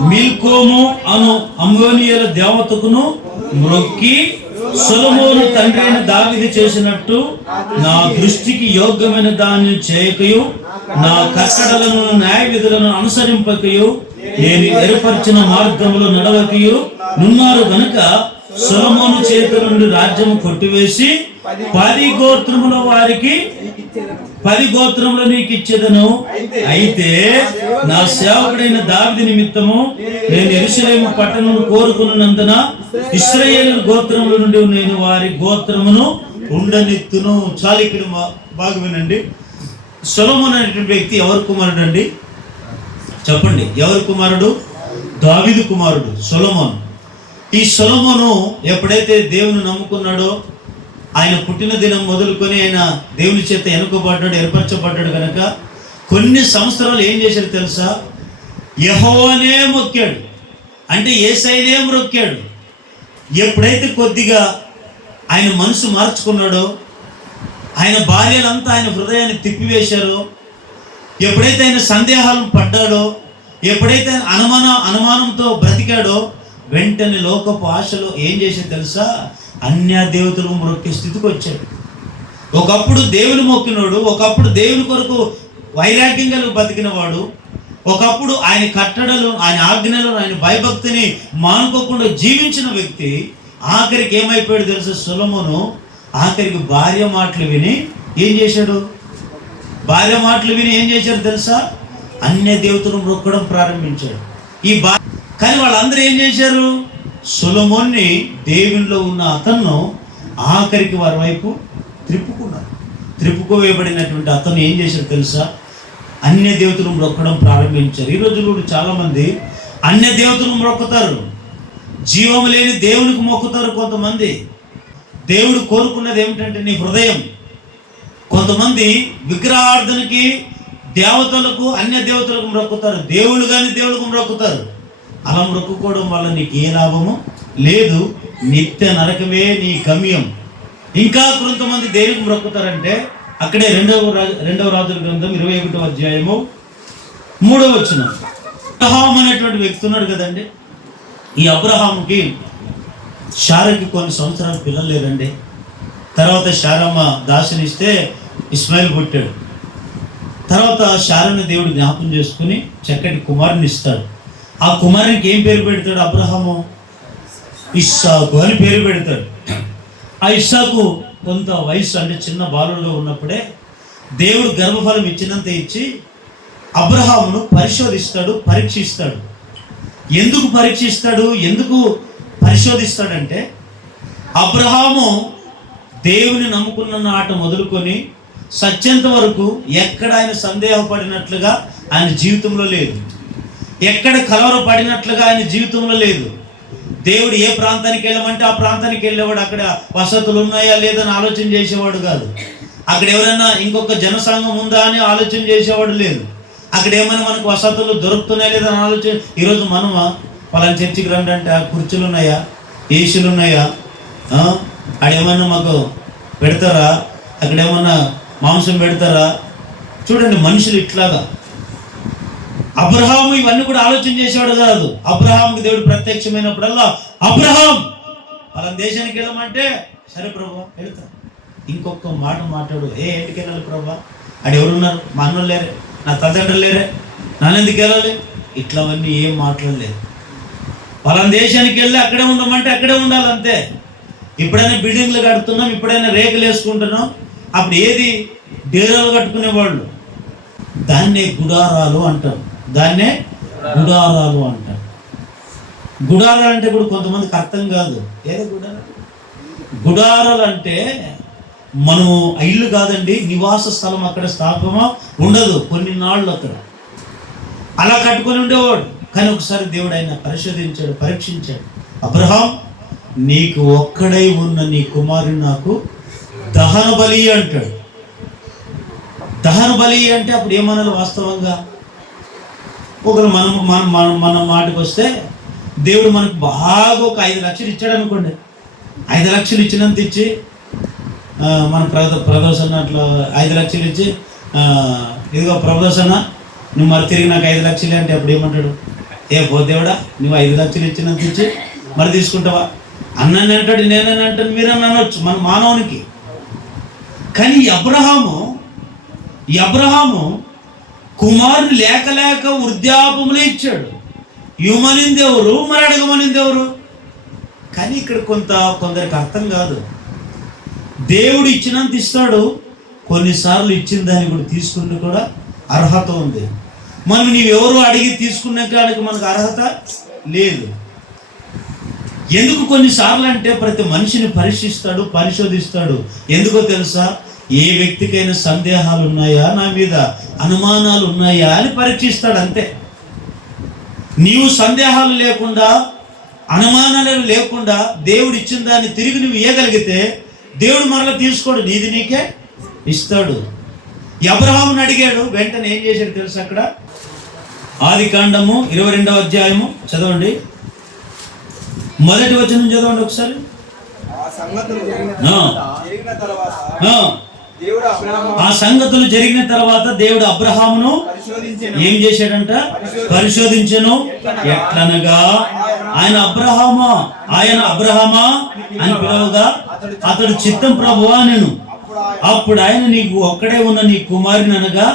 మిల్కోము అను అమ్మోనియుల దేవతకును మొక్కి సొలొమోను తండ్రి అయిన దావీదు చేసినట్టు నా దృష్టికి యోగ్యమైన దాన్ని చేయకయు, నా కట్టడలను, న్యాయ విధులను అనుసరింపకయు, నేను ఏర్పరిచిన మార్గంలో నడవకయు నున్నారు గనుక సొలొమోను చేతి నుండి రాజ్యము కొట్టివేసి 10 గోత్రముల వారికి 10 గోత్రములు నీకు ఇచ్చేదను. అయితే నా సేవకుడైన దావీదు నిమిత్తము నేను యెరూషలేము పట్టణమును కోరుకున్నందున ఇశ్రాయేలు గోత్రముల నుండి నేను వారి గోత్రమును ఉండనిత్తును. చాలు, ఇక్కడ బాగా వినండి. సొలొమోను అనేటువంటి వ్యక్తి ఎవరి కుమారుడు అండి? చెప్పండి, ఎవరి కుమారుడు? దావీదు కుమారుడు సొలొమోను. ఈ సొలొమోను ఎప్పుడైతే దేవుని నమ్ముకున్నాడో, ఆయన పుట్టిన దినం మొదలుకొని ఆయన దేవుని చేత ఎన్నుకోబడ్డాడు, ఏర్పరచబడ్డాడు కనుక కొన్ని సంవత్సరాలు ఏం చేశాడు తెలుసా? యెహోవానే మొక్కాడు. అంటే యేసయ్యనే మొక్కాడు. ఎప్పుడైతే కొద్దిగా ఆయన మనసు మార్చుకున్నాడో, ఆయన భార్యలంతా ఆయన హృదయాన్ని తిప్పివేశారో, ఎప్పుడైతే ఆయన సందేహాలు పడ్డాడో, ఎప్పుడైతే అనుమానంతో బ్రతికాడో, వెంటనే లోకపు ఆశలో ఏం చేసేది తెలుసా? అన్య దేవతలకు మొక్కే స్థితికి వచ్చాడు. ఒకప్పుడు దేవుని మొక్కినోడు, ఒకప్పుడు దేవుని కొరకు వైరాగ్యం కలిగి బతికిన వాడు, ఒకప్పుడు ఆయన కట్టడలు, ఆయన ఆజ్ఞలు, ఆయన భయభక్తిని మానుకోకుండా జీవించిన వ్యక్తి ఆఖరికి ఏమైపోయాడు తెలుసా? సొలొమోను ఆఖరికి భార్య మాటలు విని ఏం చేశాడు? భార్య మాటలు విని ఏం చేశాడు తెలుసా? అన్య దేవతలను మొక్కడం ప్రారంభించాడు. కానీ వాళ్ళందరూ ఏం చేశారు? సొలొమోన్ని, దేవునిలో ఉన్న అతను ఆఖరికి వారి వైపు త్రిప్పుకున్నారు. త్రిప్పుకోవేయబడినటువంటి అతను ఏం చేశాడు తెలుసా? అన్య దేవతలను మొక్కడం ప్రారంభించారు. ఈ రోజు కూడా చాలామంది అన్య దేవతలను మొక్కుతారు, జీవం లేని దేవునికి మొక్కుతారు. కొంతమంది దేవుడు కోరుకున్నది ఏమిటంటే నీ హృదయం. కొంతమంది విగ్రహార్థనకి, దేవతలకు, అన్య దేవతలకు మొక్కుతారు, దేవుళ్ళు కానీ దేవుళ్ళకు మొక్కుతారు. అలా మొక్కుకోవడం వల్ల నీకు ఏ లాభము లేదు, నిత్య నరకమే నీ గమ్యం. ఇంకా కొంతమంది దేనికి మొక్కుతారంటే అక్కడే రెండవ రాజుల గ్రంథం 21వ అధ్యాయము 3వ వచనం. అబ్రహాం అనేటువంటి వ్యక్తి ఉన్నాడు కదండి. ఈ అబ్రహాముకి శారాకి కొన్ని సంవత్సరాలు పిల్లలు లేదండి. తర్వాత శారమ్మ దాసినిస్తే ఇస్మాయిల్ పుట్టాడు. తర్వాత శారను దేవుడు జ్ఞాపకం చేసుకుని చక్కటి కుమారుని ఇస్తాడు. ఆ కుమారునికి ఏం పేరు పెడతాడు? అబ్రహాము ఇస్సాకు అని పేరు పెడతాడు. ఆ ఇస్సాకు కొంత వయసు, అంటే చిన్న బాలుడుగా ఉన్నప్పుడే దేవుడు గర్భఫలం ఇచ్చినంత ఇచ్చి అబ్రహామును పరిశోధిస్తాడు, పరీక్షిస్తాడు. ఎందుకు పరీక్షిస్తాడు, ఎందుకు పరిశోధిస్తాడంటే అబ్రహాము దేవుని నమ్ముకున్న నాట మొదలుకొని సత్యంత వరకు ఎక్కడ ఆయన సందేహపడినట్లుగా ఆయన జీవితంలో లేదు, ఎక్కడ కలవరపడినట్లుగా ఆయన జీవితంలో లేదు. దేవుడు ఏ ప్రాంతానికి వెళ్ళమంటే ఆ ప్రాంతానికి వెళ్ళేవాడు. అక్కడ వసతులు ఉన్నాయా లేదని ఆలోచన చేసేవాడు కాదు. అక్కడ ఎవరైనా ఇంకొక జనసంఘం ఉందా అని ఆలోచన చేసేవాడు లేదు. అక్కడ ఏమైనా మనకు వసతులు దొరుకుతున్నాయా లేదని ఆలోచన. ఈరోజు మనం వాళ్ళని చర్చికి రండి అంటే ఆ కుర్చీలు ఉన్నాయా, ఏసీలు ఉన్నాయా, ఆడేమన్నా మాకు పెడతారా, అక్కడ ఏమన్నా మాంసం పెడతారా? చూడండి, మనుషులు ఇట్లాగా. అబ్రహాము ఇవన్నీ కూడా ఆలోచన చేసేవాడు కాదు. అబ్రహాంకి దేవుడు ప్రత్యక్షమైనప్పుడల్లా అబ్రహాం వాళ్ళ దేశానికి వెళ్ళమంటే సరే ప్రభా వెళ్తా. ఇంకొక మాట మాట్లాడు, ఏంటికి వెళ్ళాలి ప్రభా? ఆడు ఎవరున్నారు? మా అన్నలు లేరే, నా తల్లిదండ్రులు లేరే, నాన్నెందుకు వెళ్ళాలి? ఇట్లావన్నీ ఏం మాట్లాడలేదు. వాళ్ళ దేశానికి వెళ్ళి అక్కడే ఉండమంటే అక్కడే ఉండాలి అంతే. ఇప్పుడైనా బిల్డింగ్లు కడుతున్నాం, ఇప్పుడైనా రేకులు వేసుకుంటున్నాం. అప్పుడు ఏది డేరాలు కట్టుకునేవాళ్ళు, దాన్నే గుడారాలు అంటారు. దాన్నే గుడారాలు అంటారు. గుడారాలు అంటే కూడా కొంతమందికి అర్థం కాదు. ఏదో గుడారాలు, గుడారాలు అంటే మనము ఇల్లు కాదండి, నివాస స్థలం. అక్కడ స్థాపమా ఉండదు కొన్ని నాళ్ళు అక్కడ అలా కట్టుకొని ఉండేవాడు. కానీ ఒకసారి దేవుడు ఆయన పరిశోధించాడు, పరీక్షించాడు. అబ్రహాం, నీకు ఒక్కడై ఉన్న నీ కుమారుని నాకు దహన బలి అంటాడు. దహన బలి అంటే అప్పుడు ఏమనాలి? వాస్తవంగా ఒకరు మన మాటకు వస్తే దేవుడు మనకు బాగా ఒక 5 లక్షలు ఇచ్చాడు అనుకోండి. 5 లక్షలు ఇచ్చినంత ఇచ్చి మన ప్రదర్శన అట్లా 5 లక్షలు ఇచ్చి ఇదిగో ప్రదర్శన నువ్వు మరి తిరిగి నాకు 5 లక్షలు అంటే అప్పుడు ఏమంటాడు? ఏ పోదేవుడా, నువ్వు 5 లక్షలు ఇచ్చినంత ఇచ్చి మరి తీసుకుంటావా? అన్నని అంటాడు, నేనని అంటాను, మీరని అనొచ్చు మన మానవునికి. కానీ ఈ అబ్రహాము కుమారుని లేక లేక వృద్ధాపములే ఇచ్చాడు. ఇవ్వమనింది ఎవరు, మరి అడగమనింది ఎవరు? కానీ ఇక్కడ కొందరికి అర్థం కాదు. దేవుడు ఇచ్చినంత ఇస్తాడు, కొన్నిసార్లు ఇచ్చిన దాన్ని కూడా తీసుకుని కూడా అర్హత ఉంది. మనం నీవెవరు అడిగి తీసుకునే కాడికి మనకు అర్హత లేదు. ఎందుకు కొన్నిసార్లు అంటే ప్రతి మనిషిని పరీక్షిస్తాడు, పరిశోధిస్తాడు. ఎందుకో తెలుసా? ఏ వ్యక్తికైనా సందేహాలు ఉన్నాయా నా మీద, అనుమానాలు ఉన్నాయా అని పరీక్షిస్తాడు అంతే. నీవు సందేహాలు లేకుండా, అనుమానాలు లేకుండా దేవుడు ఇచ్చిన దాన్ని తిరిగి నువ్వు ఇవ్వగలిగితే దేవుడు మరలా తీసుకోడు, నీది నీకే ఇస్తాడు. అబ్రహాముని అడిగాడు, వెంటనే ఏం చేశాడు తెలుసు? అక్కడ ఆదికాండము 22వ అధ్యాయము చదవండి, మొదటి వచనం చదవండి ఒకసారి. ఆ సంగతులు జరిగిన తర్వాత దేవుడు అబ్రహామును ఏం చేశాడంట? పరిశోధించెను. ఎట్లనగా ఆయన అబ్రహామా అని పిలవగా అతడు చిత్తం ప్రభువా నేను. అప్పుడు ఆయన, నీకు ఒక్కడే ఉన్న నీ కుమారుని అనగా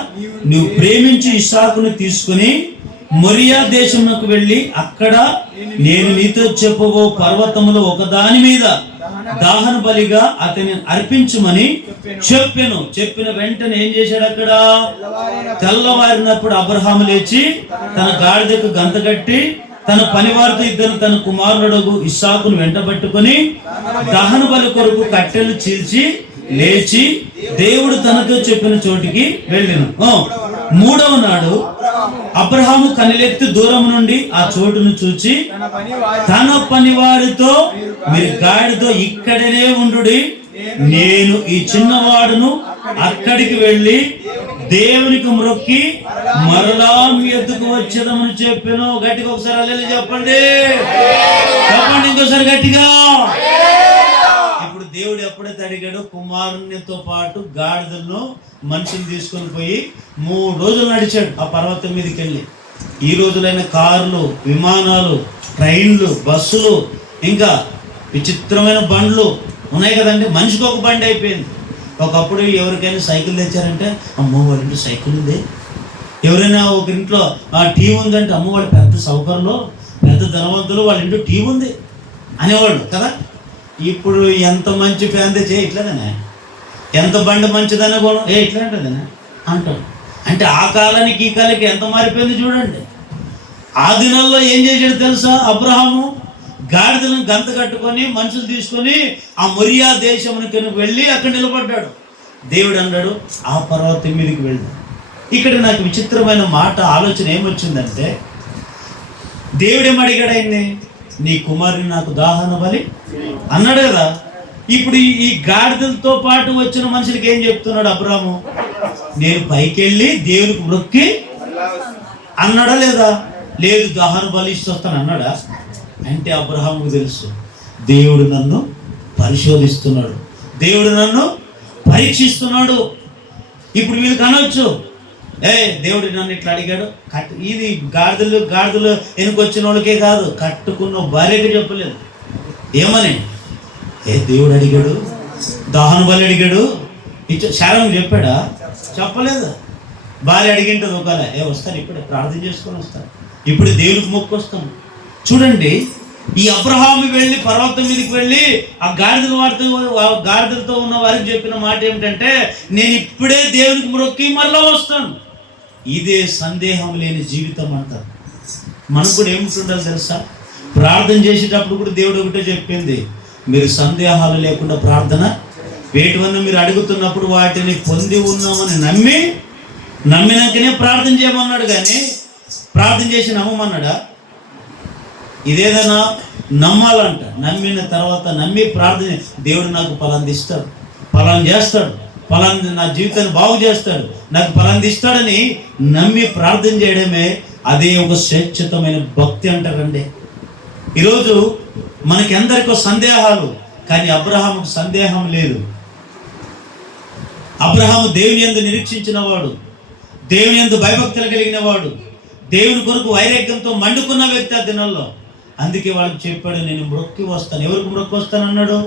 నువ్వు ప్రేమించి ఇస్సాకును తీసుకుని మొరియా దేశమునకు వెళ్ళి అక్కడ నేను నీతో చెప్పబో పర్వతములో ఒకదాని మీద దహన బలిగా అతని అర్పించమని చెప్పిన వెంటనే ఏం చేశాడు? అక్కడ తెల్లవారినప్పుడు అబ్రహాము లేచి తన గాడిదకు గంత కట్టి తన పనివారితో ఇద్దరు తన కుమారుడు ఇస్సాకును వెంటబెట్టుకుని దహన బలి కొరకు కట్టెలు చీల్చి లేచి దేవుడు తనతో చెప్పిన చోటికి వెళ్ళాను. మూడవ నాడు అబ్రహాము కనిలెత్తి దూరం నుండి ఆ చోటును చూచి తన పనివారితో, మీరు గాడితో ఇక్కడనే ఉండుడి, నేను ఈ చిన్నవాడును అక్కడికి వెళ్ళి దేవునికి మ్రొక్కి మరలా మీ ఎద్దుకు వచ్చేదమని చెప్పాను. గట్టిగా ఒకసారి అల్లెలు చెప్పండి, ఇంకోసారి గట్టిగా. ఇప్పుడు దేవుడు ఎప్పుడైతే అడిగాడో కుమారునితో పాటు గాడిదలను మనుషులు తీసుకొని పోయి 3 రోజులు నడిచాడు ఆ పర్వతం మీదకి వెళ్ళి. ఈ రోజులైన కార్లు, విమానాలు, ట్రైన్లు, బస్సులు, ఇంకా విచిత్రమైన బండ్లు ఉన్నాయి కదండి. మనిషికి ఒక బండి అయిపోయింది. ఒకప్పుడు ఎవరికైనా సైకిల్ తెచ్చారంటే, అమ్మో వాళ్ళ ఇంట్లో సైకిల్ ఉంది. ఎవరైనా ఒక ఇంట్లో టీవీ ఉందంటే, అమ్మో వాళ్ళు పెద్ద సౌకర్యంలో పెద్ద ధనవంతులు, వాళ్ళ ఇంట్లో టీవీ ఉంది అనేవాళ్ళు కదా. ఇప్పుడు ఎంత మంచి ఫ్యాన్ తెచ్చే ఇట్లానే, ఎంత బండి మంచిదనే కూడా ఇట్లా అంటదనే అంటాడు. అంటే ఆ కాలానికి ఈ కాలానికి ఎంత మారిపోయింది చూడండి. ఆ దినాల్లో ఏం చేశాడు తెలుసా? అబ్రహాము గాడిదలను గంత కట్టుకొని మనుషులు తీసుకొని ఆ మొరియా దేశమునికి వెళ్ళి అక్కడ నిలబడ్డాడు. దేవుడు అన్నాడు, ఆ పర్వతం మీదకి వెళ్దాం. ఇక్కడ నాకు విచిత్రమైన మాట ఆలోచన ఏమొచ్చిందంటే, దేవుడేం అడిగాడు ఆయన్ని? నీ కుమారుని నాకు దాహన బలి అన్నాడు కదా. ఇప్పుడు ఈ గాడిదలతో పాటు వచ్చిన మనుషులకి ఏం చెప్తున్నాడు అబ్రాహాము? నేను పైకి వెళ్ళి దేవునికి మొక్కి అన్నాడా లేదా? లేదు, దహన బలి ఇస్తాను అన్నాడా? అంటే అబ్రహాముకు తెలుసు, దేవుడు నన్ను పరిశోధిస్తున్నాడు, దేవుడు నన్ను పరీక్షిస్తున్నాడు. ఇప్పుడు వీళ్ళకి అనొచ్చు, దేవుడు నన్ను ఇట్లా అడిగాడు. ఇది గాడిదలు వెనుకొచ్చిన వాళ్ళకే కాదు, కట్టుకున్న భార్యకి చెప్పలేదు. ఏమని? దేవుడు అడిగాడు, దహన బలి అడిగాడు, శారం చెప్పాడా? చెప్పలేదు. భార్య అడిగింటుంది ఒకవేళ, వస్తాను ఇప్పుడే ప్రార్థన చేసుకొని వస్తాను, ఇప్పుడు దేవునికి మొక్కు వస్తాను. చూడండి, ఈ అబ్రహాము వెళ్ళి పర్వతం మీదకి వెళ్ళి ఆ గాడిదలతో ఉన్న వారికి చెప్పిన మాట ఏమిటంటే, నేను ఇప్పుడే దేవునికి మొక్కి మరలా వస్తాను. ఇదే సందేహం లేని జీవితం అంటారు. మనకు కూడా ఏమిటుండాలి తెలుసా? ప్రార్థన చేసేటప్పుడు కూడా దేవుడు ఒకటే చెప్పింది, మీరు సందేహాలు లేకుండా ప్రార్థన వేటివన్నా మీరు అడుగుతున్నప్పుడు వాటిని పొంది ఉన్నామని నమ్మినాకనే ప్రార్థన చేయమన్నాడు. కానీ ప్రార్థన చేసి నమ్మమన్నాడా? ఇదేదైనా నమ్మాలంట. నమ్మిన తర్వాత నమ్మి ప్రార్థన, దేవుడు నాకు ఫలాన్ని ఇస్తాడు, ఫలాన్ని చేస్తాడు, ఫలాన్ని నా జీవితాన్ని బాగు చేస్తాడు, నాకు ఫలాన్ని ఇస్తాడని నమ్మి ప్రార్థన చేయడమే అదే ఒక స్వేచ్ఛతమైన భక్తి అంటారండి. ఈరోజు మనకి ఎందరికో సందేహాలు, కానీ అబ్రహాముకు సందేహం లేదు. అబ్రహాము దేవుని యందు నిరీక్షించిన వాడు, దేవుని యందు భయభక్తులు కలిగిన వాడు, దేవుని కొరకు వైరాగ్యంతో మండుకున్న వ్యక్తి ఆ దినాల్లో. అందుకే వాళ్ళకి చెప్పాడు, నేను మొక్కి వస్తాను. ఎవరికి మొక్కి వస్తాను అన్నాడు?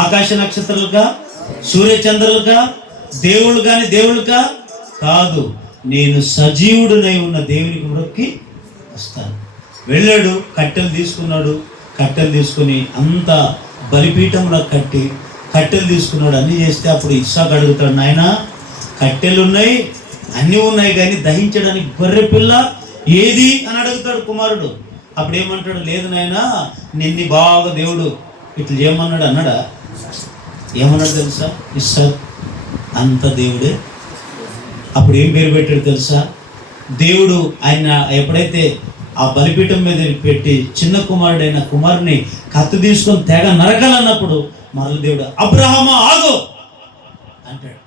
ఆకాశ నక్షత్రాలుగా, సూర్యచంద్రులుగా, దేవుళ్ళుగా కాదు, నేను సజీవుడునై ఉన్న దేవునికి మొక్కి వస్తాను. వెళ్ళాడు, కట్టెలు తీసుకుని అంత బలిపీఠంలో కట్టి కట్టెలు తీసుకున్నాడు. అన్నీ చేస్తే అప్పుడు ఇస్సాకు అడుగుతాడు, నాయన కట్టెలు ఉన్నాయి, అన్నీ ఉన్నాయి, కానీ దహించడానికి గొర్రె పిల్ల ఏది అని అడుగుతాడు కుమారుడు. అప్పుడు ఏమంటాడు? లేదు నాయన, నిన్ను బాగా దేవుడు ఇట్లా చేయమన్నాడు అన్నాడా? ఏమన్నాడు తెలుసా? ఇస్సాకు అంత దేవుడే. అప్పుడు ఏం పేరు పెట్టాడు తెలుసా? దేవుడు ఆయన ఎప్పుడైతే ఆ బలిపీఠం మీద పెట్టి చిన్న కుమారుడైన కుమారుని కత్తి తీసుకొని తెగ నరకాలన్నప్పుడు మరల దేవుడు, అబ్రహామా ఆగు అంటాడు.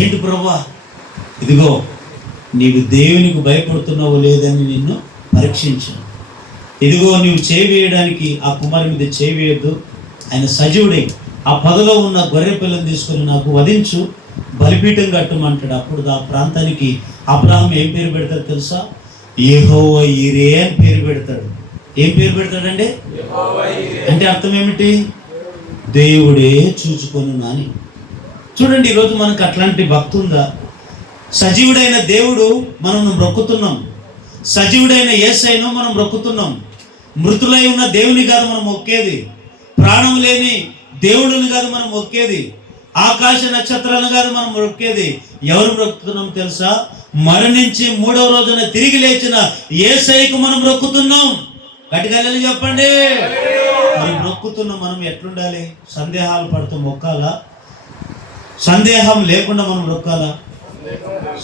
ఏంటి ప్రభువా? ఇదిగో నీవు దేవునికి భయపడుతున్నావో లేదని నిన్ను పరీక్షించాను. ఇదిగో నీవు చేయి వేయడానికి ఆ కుమారు మీద చేయి వేయొద్దు, ఆయన సజీవుడై ఆ పొదలో ఉన్న గొర్రె పిల్లని తీసుకొని నాకు వధించు, బలిపీఠం కట్టమంటాడు. అప్పుడు ఆ ప్రాంతానికి అబ్రహాం ఏం పేరు పెడతాడు తెలుసా? యెహోవా ఈరే అని పేరు పెడతాడు. ఏం పేరు పెడతాడండి? అంటే అర్థం ఏమిటి? దేవుడే చూచుకొను అని. చూడండి, ఈరోజు మనకు అట్లాంటి భక్తి ఉందా? సజీవుడైన దేవుడు మనం మొక్కుతున్నాం, సజీవుడైన యేసయ్యను మనం మొక్కుతున్నాం. మృతులై ఉన్న దేవుని కాదు మనం మొక్కేది, ప్రాణం లేని దేవుడిని కాదు మనం మొక్కేది, ఆకాశ నక్షత్రాలను కాదు మనం మొక్కేది. ఎవరు మొక్కుతున్నాం తెలుసా? మరణించి 3వ రోజున తిరిగి లేచిన యేసయ్యకు మనం మొక్కుతున్నాం. గట్టిగా చెప్పండి. మరి మొక్కుతున్న మనం ఎట్లుండాలి? సందేహాలు పడుతూ మొక్కాలా? సందేహం లేకుండా మనం మొక్కాలా?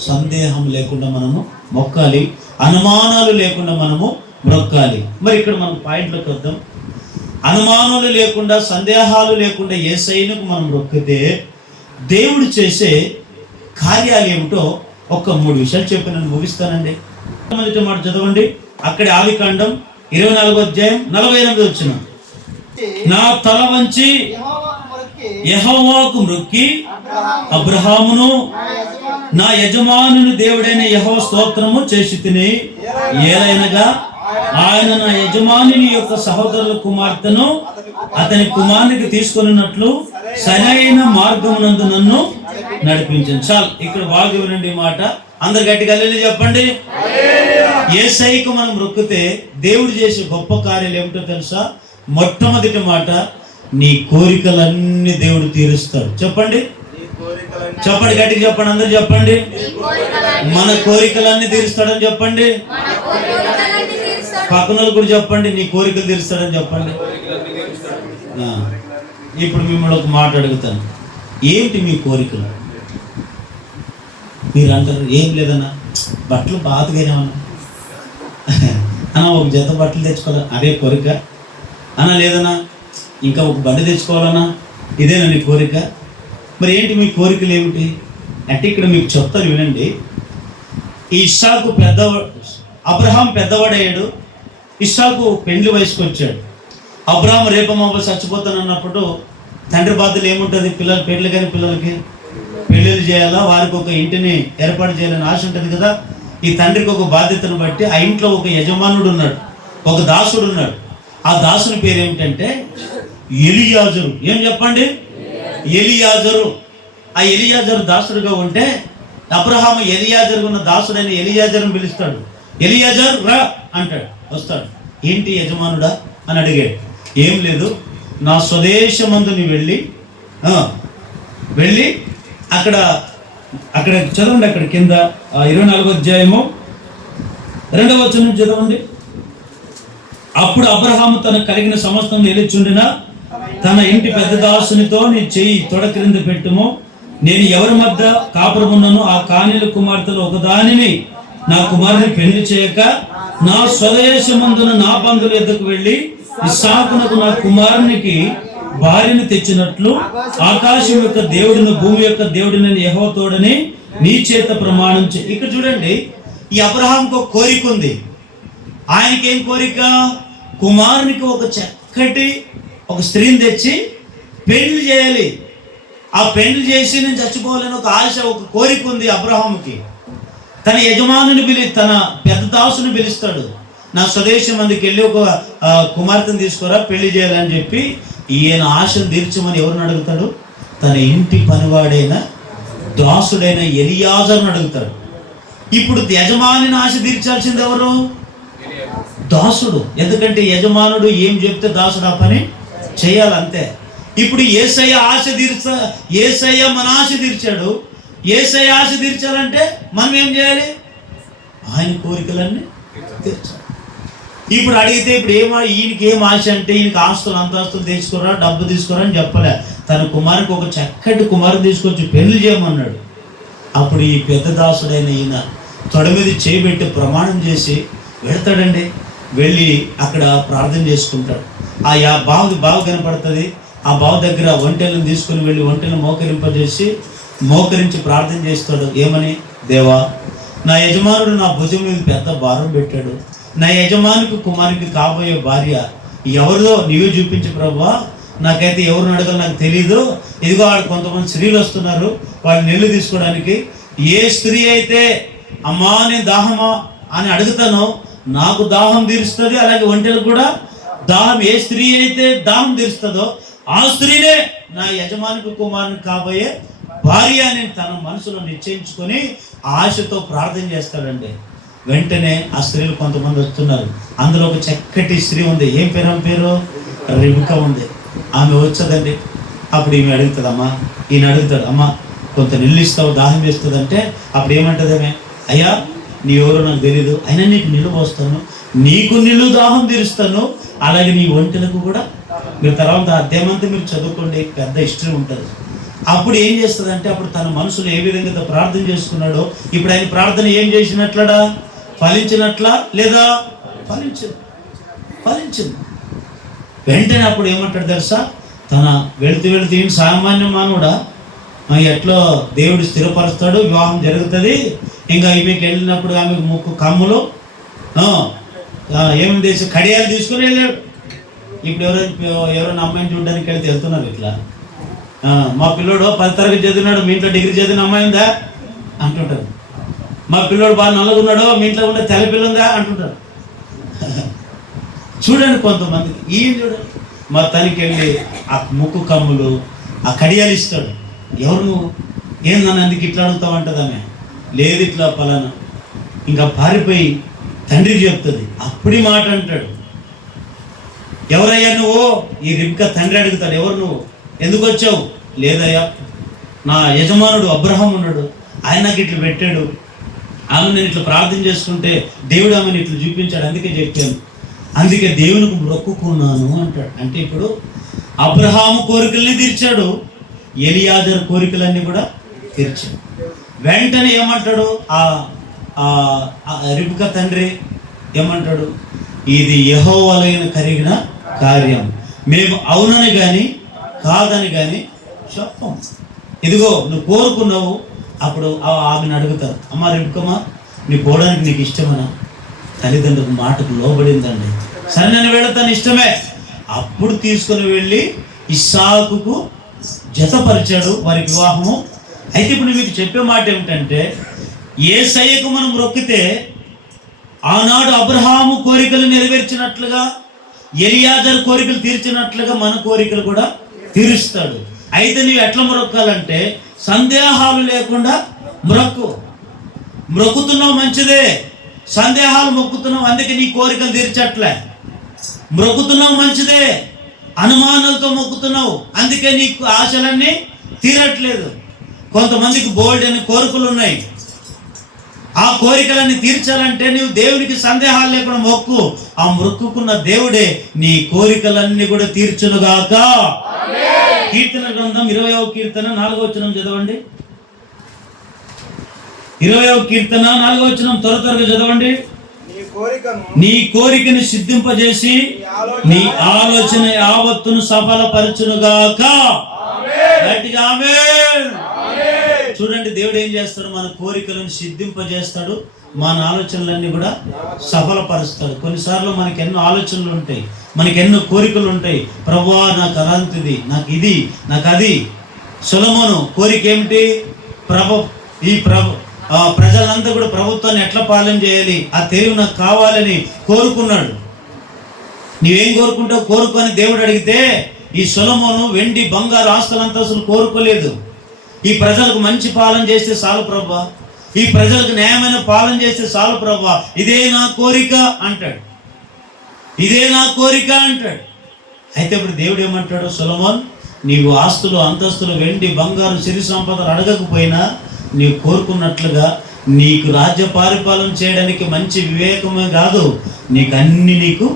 సందేహం లేకుండా మనము మొక్కాలి, అనుమానాలు లేకుండా మనము మొక్కాలి. మరి ఇక్కడ మనం పాయింట్లోకి వద్దాం. అనుమానాలు లేకుండా, సందేహాలు లేకుండా యేసయ్యకు మనం మొక్కితే దేవుడు చేసే కార్యాలు ఏమిటో ఒక 3 విషయాలు చెప్పి నేను ముగిస్తానండి. మొదటి మాట చదవండి. అక్కడి ఆదికాండం 24వ అధ్యాయం 48వ వచనం. నా తల వంచి యెహోవాకు మొక్కి అబ్రహామును నా యజమానుని దేవుడైన యెహోవా స్తోత్రము చేసి తిని, ఏలైనగా ఆయన నా యజమానుని యొక్క సహోదరుల కుమార్తెను అతని కుమారునికి తీసుకొనినట్లు సరైన మార్గమునందు నన్ను నడిపించాను. చాలు, ఇక్కడ బాగా వినండి మాట. అందరు గట్టిగా చెప్పండి. యేసయ్యకు మనం మొక్కితే దేవుడు చేసే గొప్ప కార్యాలు ఏమిటో తెలుసా? మొట్టమొదటి మాట, నీ కోరికలన్నీ దేవుడు తీరుస్తాడు. చెప్పండి, చెప్పండి, గట్టిగా చెప్పండి, అందరు చెప్పండి. మన కోరికలన్నీ తీరుస్తాడని చెప్పండి. పక్కన కూడా చెప్పండి, నీ కోరికలు తీరుస్తాడని చెప్పండి. ఇప్పుడు మిమ్మల్ని ఒక మాట అడుగుతాను, ఏంటి మీ కోరికలు? మీరు అంటారు, ఏం లేదన్నా, బట్టలు బాతగానేమన్నా అన్నా, ఒక జత బట్టలు తెచ్చుకోవాలా, అదే కోరిక అన్నా. లేదన్నా, ఇంకా ఒక బండి తెచ్చుకోవాలన్నా, ఇదేనా నీ కోరిక? మరి ఏంటి మీ కోరికలు ఏమిటి అంటే ఇక్కడ మీకు చెప్తాను, వినండి. ఇస్సాకు అబ్రహాం పెద్దవాడయ్యాడు. ఇస్సాకు పెండ్లి వయసుకు వచ్చాడు. అబ్రహాం రేపమాప చచ్చిపోతాను అన్నప్పుడు తండ్రి బాధ్యతలు ఏముంటుంది? పిల్లలు పెళ్ళి కానీ పిల్లలకి పెళ్ళిళ్ళు చేయాలా, వారికి ఒక ఇంటిని ఏర్పాటు చేయాలని ఆశ ఉంటుంది కదా. ఈ తండ్రికి ఒక బాధ్యతను బట్టి ఆ ఇంట్లో ఒక యజమానుడు ఉన్నాడు, ఒక దాసుడు ఉన్నాడు. ఆ దాసుని పేరు ఏమిటంటే ఎలియాజరు. ఏం చెప్పండి? ఎలియాజరు. ఆ ఎలియాజరు దాసుడుగా ఉంటే అబ్రహాము ఎలియాజరు ఉన్న దాసుడైన ఎలియాజరుని పిలుస్తాడు. ఎలియాజర్ రా అంటాడు, వస్తాడు. ఏంటి యజమానుడా అని అడిగాడు. ఏం లేదు, నా స్వదేశమందు నీ వెళ్ళి అక్కడ చదవండి. అక్కడ కింద 24వ అధ్యాయము 2వ వచనం చదవండి. అప్పుడు అబ్రహాము తనకు కలిగిన సమస్తం నిలిచుండిన తన ఇంటి పెద్ద దాసునితో, నీ చెయ్యి తొడ క్రింద పెట్టుము, నేను ఎవరి మధ్య కాపురమున్నాను ఆ కానీల కుమార్తెలు ఒకదానిని నా కుమారుని పెళ్లి చేయక నా స్వదేశమందున నా బంధువుల ఎద్దకు వెళ్ళి ఇస్సాకునకు నా కుమారునికి భార్యను తెచ్చినట్లు ఆకాశం యొక్క దేవుడిని భూమి యొక్క దేవుడిని యెహోవా తోడని నీ చేత ప్రమాణం చే. ఇక్కడ చూడండి, ఈ అబ్రహాంకు ఒక కోరిక ఉంది. ఆయనకేం కోరిక? కుమారునికి ఒక చక్కటి ఒక స్త్రీని తెచ్చి పెళ్లి చేయాలి. ఆ పెళ్లి చేసి నేను చచ్చిపోవాలని ఒక ఆశ, ఒక కోరిక ఉంది అబ్రహాముకి. తన యజమానుని తన పెద్ద దాసుని పిలుస్తాడు. నా స్వదేశం అందుకు వెళ్ళి ఒక కుమార్తెను తీసుకురా, పెళ్లి చేయాలని చెప్పి ఈయన ఆశను తీర్చమని ఎవరిని అడుగుతాడు? తన ఇంటి పనివాడైన దాసుడైన ఎలియాజరుని అడుగుతాడు. ఇప్పుడు యజమానిని ఆశ తీర్చాల్సింది ఎవరు? దాసుడు. ఎందుకంటే యజమానుడు ఏం చెప్తే దాసుడు ఆ పని చేయాలంతే. ఇప్పుడు యేసయ్య ఆశ యేసయ్య మన ఆశ తీర్చాడు. యేసయ్య ఆశ తీర్చాలంటే మనం ఏం చేయాలి? ఆయన కోరికలన్నీ తీర్చాలి. ఇప్పుడు అడిగితే ఇప్పుడు ఈయనకి ఏం ఆశ అంటే, ఈయనకి ఆస్తులు అంతస్తులు తీసుకురా, డబ్బు తీసుకురా అని చెప్పలే. తన కుమారునికి ఒక చక్కటి కుమారుని తీసుకొచ్చి పెళ్లి చేయమన్నాడు. అప్పుడు ఈ పెద్ద దాసుడైన ఈయన తొడ మీద చేయబెట్టి ప్రమాణం చేసి వెళ్తాడండి. వెళ్ళి అక్కడ ప్రార్థన చేసుకుంటాడు. ఆ బావి కనపడుతుంది. ఆ బావి దగ్గర ఒంటెలను తీసుకుని వెళ్ళి ఒంటెలను మోకరించి ప్రార్థన చేస్తాడు. ఏమని? దేవా, నా యజమానుడు నా భుజం మీద పెద్ద భారం పెట్టాడు. నా యజమానికి కుమారునికి కాబోయే భార్య ఎవరిదో నీవే చూపించు ప్రభువా. నాకైతే ఎవరిని అడగాలో నాకు తెలీదు. ఇదిగో ఆడ కొంతమంది స్త్రీలు వస్తున్నారు, వాళ్ళు నీళ్లు తీసుకోవడానికి. ఏ స్త్రీ అయితే అమ్మా నేను దాహమా అని అడుగుతానో నాకు దాహం తీరుస్తుంది, అలాగే ఒంటెలకు కూడా దాహం. ఏ స్త్రీ అయితే దాహం తీరుస్తుందో ఆ స్త్రీనే నా యజమానికి కుమారుని కాబోయే భార్య అని తన మనసులో నిశ్చయించుకొని ఆశతో ప్రార్థన చేస్తాడండి. వెంటనే ఆ స్త్రీలు కొంతమంది వస్తున్నారు. అందులో ఒక చక్కటి స్త్రీ ఉంది. ఏం పేరు? ఆమె పేరు రిబకా ఉంది. ఆమె వచ్చదండి. అప్పుడు ఈమె అడుగుతుంది, అమ్మా ఈయన అడుగుతాడు, అమ్మా కొంత నీళ్ళు ఇస్తావు, దాహం వేస్తుంది అంటే అప్పుడు ఏమంటుంది ఆమె? అయ్యా నీ ఎవరో నాకు తెలీదు, అయినా నీకు నీళ్ళు పోస్తాను, నీకు నీళ్ళు దాహం తీరుస్తాను, అలాగే నీ ఒంటెలకు కూడా. మీరు తర్వాత అధ్యాయంతో మీరు చదువుకోండి, పెద్ద హిస్టరీ ఉంటుంది. అప్పుడు ఏం చేస్తుందంటే, అప్పుడు తన మనసులో ఏ విధంగా ప్రార్థన చేసుకున్నాడో ఇప్పుడు ఆయన ప్రార్థన ఏం చేసినట్లడా? ఫలించినట్లా లేదా? ఫలించింది. వెంటనే అప్పుడు ఏమంటాడు తెలుసా? తన వెళుతూ ఈయన సామాన్య మానవుడా, ఎట్లో దేవుడు స్థిరపరుస్తాడు, వివాహం జరుగుతుంది. ఇంకా ఈమెకి వెళ్ళినప్పుడు ఆమెకు ముక్కు కమ్ములు ఏమి చేసి కడియాలు తీసుకుని వెళ్ళాడు. ఇప్పుడు ఎవరైనా అమ్మాయిని చూడడానికి వెళ్తున్నారు ఇట్లా, మా పిల్లోడు 10వ తరగతి చదివినాడు, మీ ఇంట్లో డిగ్రీ చదివిన అమ్మాయి ఉందా అంటుంటారు. మా పిల్లోడు బాగా నల్లగున్నాడు, మీ ఇంట్లో ఉండే తెల్ల పిల్ల ఉందా అంటుంటారు. చూడండి కొంతమందికి ఈయన చూడండి మొత్తానికి వెళ్ళి ఆ ముక్కు కమ్ములు ఆ కడియాలు ఇస్తాడు. ఎవరు నువ్వు? ఏం నన్ను అందుకు ఇట్లా అడుగుతావు అంటది ఆమె. లేదు ఇట్లా పలానా. ఇంకా పారిపోయి తండ్రికి చెప్తుంది. అప్పుడే మాట అంటాడు, ఎవరయ్యా నువ్వు? ఈ రిబ్కా తండ్రి అడుగుతాడు, ఎవరు నువ్వు, ఎందుకు వచ్చావు? లేదయ్యా నా యజమానుడు అబ్రహాం ఉన్నాడు, ఆయన నాకు ఇట్లా పెట్టాడు, ఆమె నేను ఇట్లా ప్రార్థన చేసుకుంటే దేవుడు ఆమెను ఇట్లా చూపించాడు, అందుకే చెప్పాను, అందుకే దేవునికి మొక్కుకున్నాను అంటాడు. అంటే ఇప్పుడు అబ్రహాము కోరికల్ని తీర్చాడు, ఎలియాజరు కోరికలన్నీ కూడా తీర్చాడు. వెంటనే ఏమంటాడు రిబ్కా తండ్రి? ఏమంటాడు? ఇది యెహోవాయన కరిగిన కార్యం, మేము అవునని కానీ కాదని కానీ చెప్పం. ఇదిగో నువ్వు కోరుకున్నావు. అప్పుడు ఆమెను అడుగుతారు, అమ్మ రిబ్కమ్మ నీ పోవడానికి నీకు ఇష్టమనా? తల్లిదండ్రులకు మాటకు లోబడిందండి. సరే నేను వెళతాను, ఇష్టమే. అప్పుడు తీసుకుని వెళ్ళి ఇస్సాకుకు జతపరిచాడు, వారి వివాహము. అయితే ఇప్పుడు మీకు చెప్పే మాట ఏమిటంటే, యేసయ్యకు మనం మొక్కితే ఆనాడు అబ్రహాము కోరికలు నెరవేర్చినట్లుగా, ఎలియాజరు కోరికలు తీర్చినట్లుగా మన కోరికలు కూడా తీరుస్తాడు. అయితే నీవు ఎట్లా మొక్కాలంటే సందేహాలు లేకుండా మొక్కుతున్నావు మంచిదే, సందేహాలు మొక్కుతున్నావు అందుకే నీ కోరికలు తీర్చట్లే. మొక్కుతున్నావు మంచిదే, అనుమానాలతో మొక్కుతున్నావు అందుకే నీ ఆశలన్నీ తీరట్లేదు. కొంతమందికి బోల్డ్ అని కోరికలు ఉన్నాయి, ఆ కోరికలన్నీ తీర్చాలంటే నీవు దేవునికి సందేహాలు లేకుండా మొక్కు. ఆ మొక్కుకున్న దేవుడే నీ కోరికలన్నీ కూడా తీర్చునుగాక. కీర్తన గ్రంథం 20వ కీర్తన 4వ వచనం చదవండి. 20వ కీర్తన 4వ వచనం త్వరగా చదవండి. నీ కోరికను సిద్ధింపజేసి నీ ఆలోచన యావత్తును సఫలపరచునుగాక. గట్టిగా ఆమేన్. చూడండి దేవుడు ఏం చేస్తాడు? మన కోరికలను సిద్ధింపజేస్తాడు, మన ఆలోచనలన్నీ కూడా సఫలపరుస్తాడు. కొన్నిసార్లు మనకి ఎన్నో ఆలోచనలు ఉంటాయి, మనకి ఎన్నో కోరికలు ఉంటాయి. ప్రభువా నాకు అలాంటిది, నాకు ఇది, నాకు అది. సొలొమోను కోరిక ఏమిటి? ప్రజలంతా కూడా ప్రభుత్వాన్ని ఎట్లా పాలన చేయాలి, ఆ తెలివి నాకు కావాలని కోరుకున్నాడు. నీవేం కోరుకుంటావు కోరుకొని దేవుడు అడిగితే, ఈ సొలొమోను వెండి బంగారు ఆస్తులంతా అసలు కోరుకోలేదు. ఈ ప్రజలకు మంచి పాలన చేస్తే చాలు ప్రభువా, ఈ ప్రజలకు న్యాయమైన పాలన చేస్తే చాలు ప్రభువా, ఇదే నా కోరిక అంటాడు, ఇదే నా కోరిక అంటాడు. అయితే ఇప్పుడు దేవుడు ఏమంటాడు? సొలొమోన్ నీవు ఆస్తులు అంతస్తులు వెండి బంగారు సిరి సంపదలు అడగకపోయినా నీవు కోరుకున్నట్లుగా నీకు రాజ్య పరిపాలన చేయడానికి మంచి వివేకమే కాదు, నీకు అన్ని నీకు.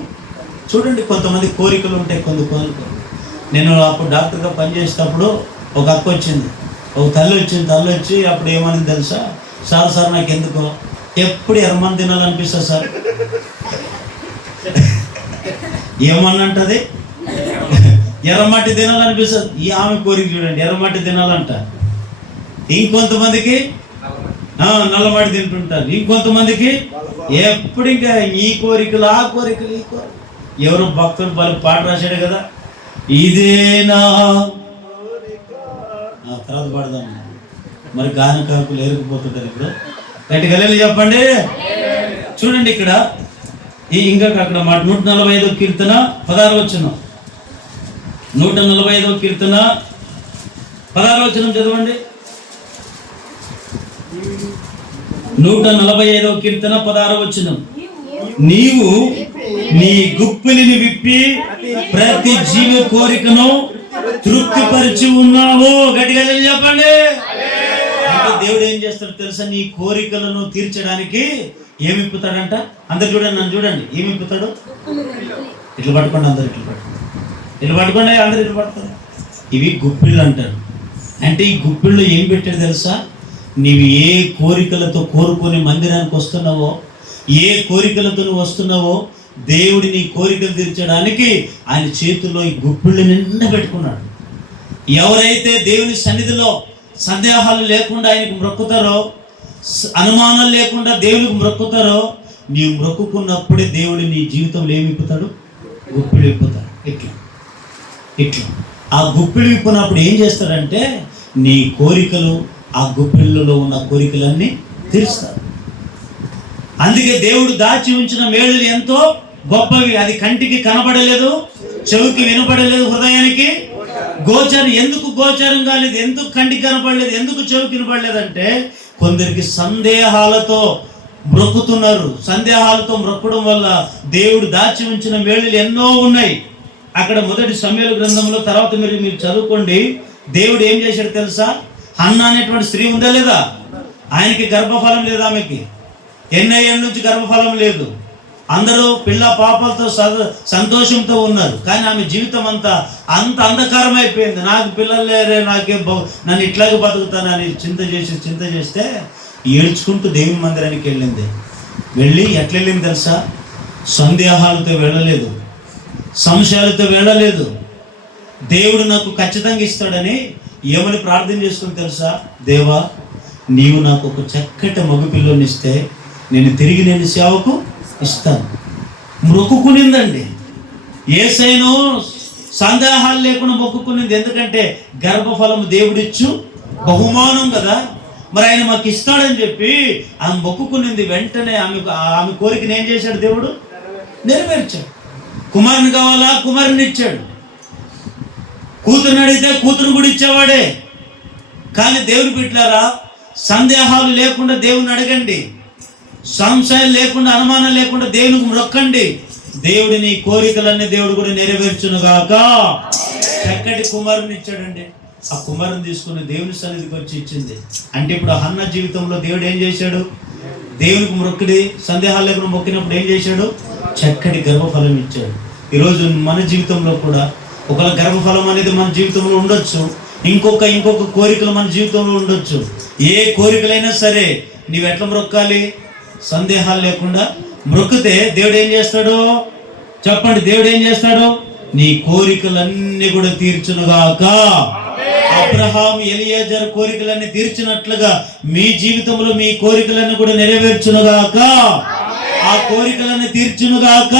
చూడండి కొంతమంది కోరికలు ఉంటాయి, కొన్ని కోరికలు. నేను అప్పుడు డాక్టర్గా పనిచేసేటప్పుడు ఒక అక్క వచ్చింది, ఒక తల్లి వచ్చి అప్పుడు ఏమని తెలుసా? సార్ నాకు ఎందుకో ఎప్పుడు ఎర్రమని తినాలనిపిస్తుంది సార్. ఏమన్నంటది? ఎర్రమట్టి తినాలనిపిస్తుంది. ఈ ఆమె కోరిక చూడండి, ఎర్రమట్టి తినాలంట. ఇంకొంతమందికి నల్లమట్టి తింటుంటారు, ఇంకొంతమందికి ఎప్పుడు ఇంకా ఈ కోరికలు ఆ కోరికలు ఈ కోరికలు. ఎవరు భక్తులు పాట రాశాడు కదా, ఇదేనా తర్వాత పాడదాం. మరి గానకాకులు ఏరుకుపోతుంటారు ఇప్పుడు. గట్టిగా హల్లెలూయా చెప్పండి. చూడండి ఇక్కడ ఇంకా అక్కడ మాట 145వ కీర్తన 16వ వచనం. 145వ కీర్తన 16వ వచనం చదవండి. 145వ కీర్తన 16వ వచనం. నీవు నీ గుప్పిలిని విప్పి ప్రతి జీవ కోరికను తృప్తిపరిచి ఉన్నావు. గట్టిగా చెప్పండి. అంటే దేవుడు ఏం చేస్తాడు తెలుసా? నీ కోరికలను తీర్చడానికి ఏమి ఇప్పుతాడంట? అందరు చూడండి, నన్ను చూడండి. ఏమి ఇప్పుతాడు? ఇట్లా పట్టుకోండి, అందరు ఇట్లా పట్టుకోండి, ఇట్లా పట్టుకోండి, అందరు ఇట్లా పట్టుకోండి. ఇవి గుప్పిళ్ళు అంటారు. అంటే ఈ గుప్పిళ్ళు ఏం పెట్టాడు తెలుసా? నీవు ఏ కోరికలతో కోరుకొని మందిరానికి వస్తున్నావో, ఏ కోరికలతో నువ్వు వస్తున్నావో, దేవుడి నీ కోరికలు తీర్చడానికి ఆయన చేతుల్లో ఈ గుప్పిళ్ళు నిండా పెట్టుకున్నాడు. ఎవరైతే దేవుని సన్నిధిలో సందేహాలు లేకుండా ఆయనకు మొక్కుతారో, అనుమానాలు లేకుండా దేవునికి మొక్కుతారో, నీవు మొక్కుకున్నప్పుడే దేవుడు నీ జీవితంలో ఏమి విప్పుతాడు? గుప్పిళ్ళు విప్పుతాడు. ఇట్లా ఇట్లా ఆ గుప్పిళ్ళు విప్పినప్పుడు ఏం చేస్తాడంటే నీ కోరికలు, ఆ గుప్పిళ్ళలో ఉన్న కోరికలన్నీ తీరుస్తాడు. అందుకే దేవుడు దాచి ఉంచిన మేలులు ఎంతో గొప్పవి. అది కంటికి కనబడలేదు, చెవికి వినపడలేదు, హృదయానికి గోచరం. ఎందుకు గోచరం కాలేదు? ఎందుకు కంటికి కనపడలేదు? ఎందుకు చెవికి వినపడలేదంటే కొందరికి సందేహాలతో మొక్కుతున్నారు. సందేహాలతో మొక్కడం వల్ల దేవుడు దాచి ఉంచిన మేలులు ఎన్నో ఉన్నాయి. అక్కడ మొదటి సమూయేలు గ్రంథంలో తర్వాత మీరు చదువుకోండి. దేవుడు ఏం చేశాడు తెలుసా? హన్నా అనేటువంటి స్త్రీ ఉందా లేదా? ఆయనకి గర్భఫలం లేదు. ఆమెకి ఎన్నో ఏళ్ళ నుంచి గర్భఫలం లేదు. అందరూ పిల్ల పాపలతో సంతోషంతో ఉన్నారు. కానీ ఆమె జీవితం అంతా అంత అంధకారం అయిపోయింది. నాకు పిల్లలు లేరే, నన్ను ఇట్లాగే బతుకుతానని చింత చేస్తే ఏడ్చుకుంటూ దేవుని మందిరానికి వెళ్ళింది. వెళ్ళి ఎట్లా వెళ్ళింది తెలుసా? సందేహాలతో వెళ్ళలేదు, సంశయాలతో వెళ్ళలేదు. దేవుడు నాకు ఖచ్చితంగా ఇస్తాడని ఏమని ప్రార్థన చేసుకుని తెలుసా? దేవా, నీవు నాకు ఒక చక్కటి మగపిల్లని ఇస్తే నేను సేవకు ఇస్తాను. మొక్కుకునిందండి. యేసయ్యను సందేహాలు లేకుండా మొక్కుకునింది. ఎందుకంటే గర్భఫలం దేవుడిచ్చు బహుమానం కదా. మరి ఆయన మాకు ఇస్తాడని చెప్పి ఆమె మొక్కుకునింది. వెంటనే ఆమె కోరికను ఏం చేశాడు? దేవుడు నెరవేర్చాడు. కుమారుని కావాలా? కుమారుని ఇచ్చాడు. కూతురుని అడిగితే కూతురు కూడా ఇచ్చేవాడే. కానీ దేవుని బిడ్డలారా, సందేహాలు లేకుండా దేవుని అడగండి, సంశయం లేకుండా, అనుమానం లేకుండా దేవునికి మొక్కండి. దేవుడిని కోరికలన్నీ దేవుడు కూడా నెరవేర్చునుగాక. చక్కటి కుమారుని ఇచ్చాడండి. ఆ కుమారుని తీసుకుని దేవుని సన్నిధికి వచ్చి ఇచ్చింది. అంటే ఇప్పుడు హన్న జీవితంలో దేవుడు ఏం చేశాడు? దేవునికి మొక్కడి సందేహాలు లేకుండా మొక్కినప్పుడు ఏం చేశాడు? చక్కటి గర్భఫలం ఇచ్చాడు. ఈరోజు మన జీవితంలో కూడా ఒకవేళ గర్భఫలం అనేది మన జీవితంలో ఉండొచ్చు, ఇంకొక కోరికలు మన జీవితంలో ఉండొచ్చు. ఏ కోరికలైనా సరే నీవు ఎట్లా మొక్కాలి? సందేహాలు లేకుండా మొక్కితే దేవుడు ఏం చేస్తాడు? చెప్పండి, దేవుడు ఏం చేస్తాడు? నీ కోరికలన్నీ కూడా తీర్చునుగాక. అబ్రహాం, ఎలియాజర్ కోరికలన్నీ తీర్చినట్లుగా మీ జీవితంలో మీ కోరికలన్నీ కూడా నెరవేర్చునుగాక. ఆ కోరికలన్నీ తీర్చునుగాక.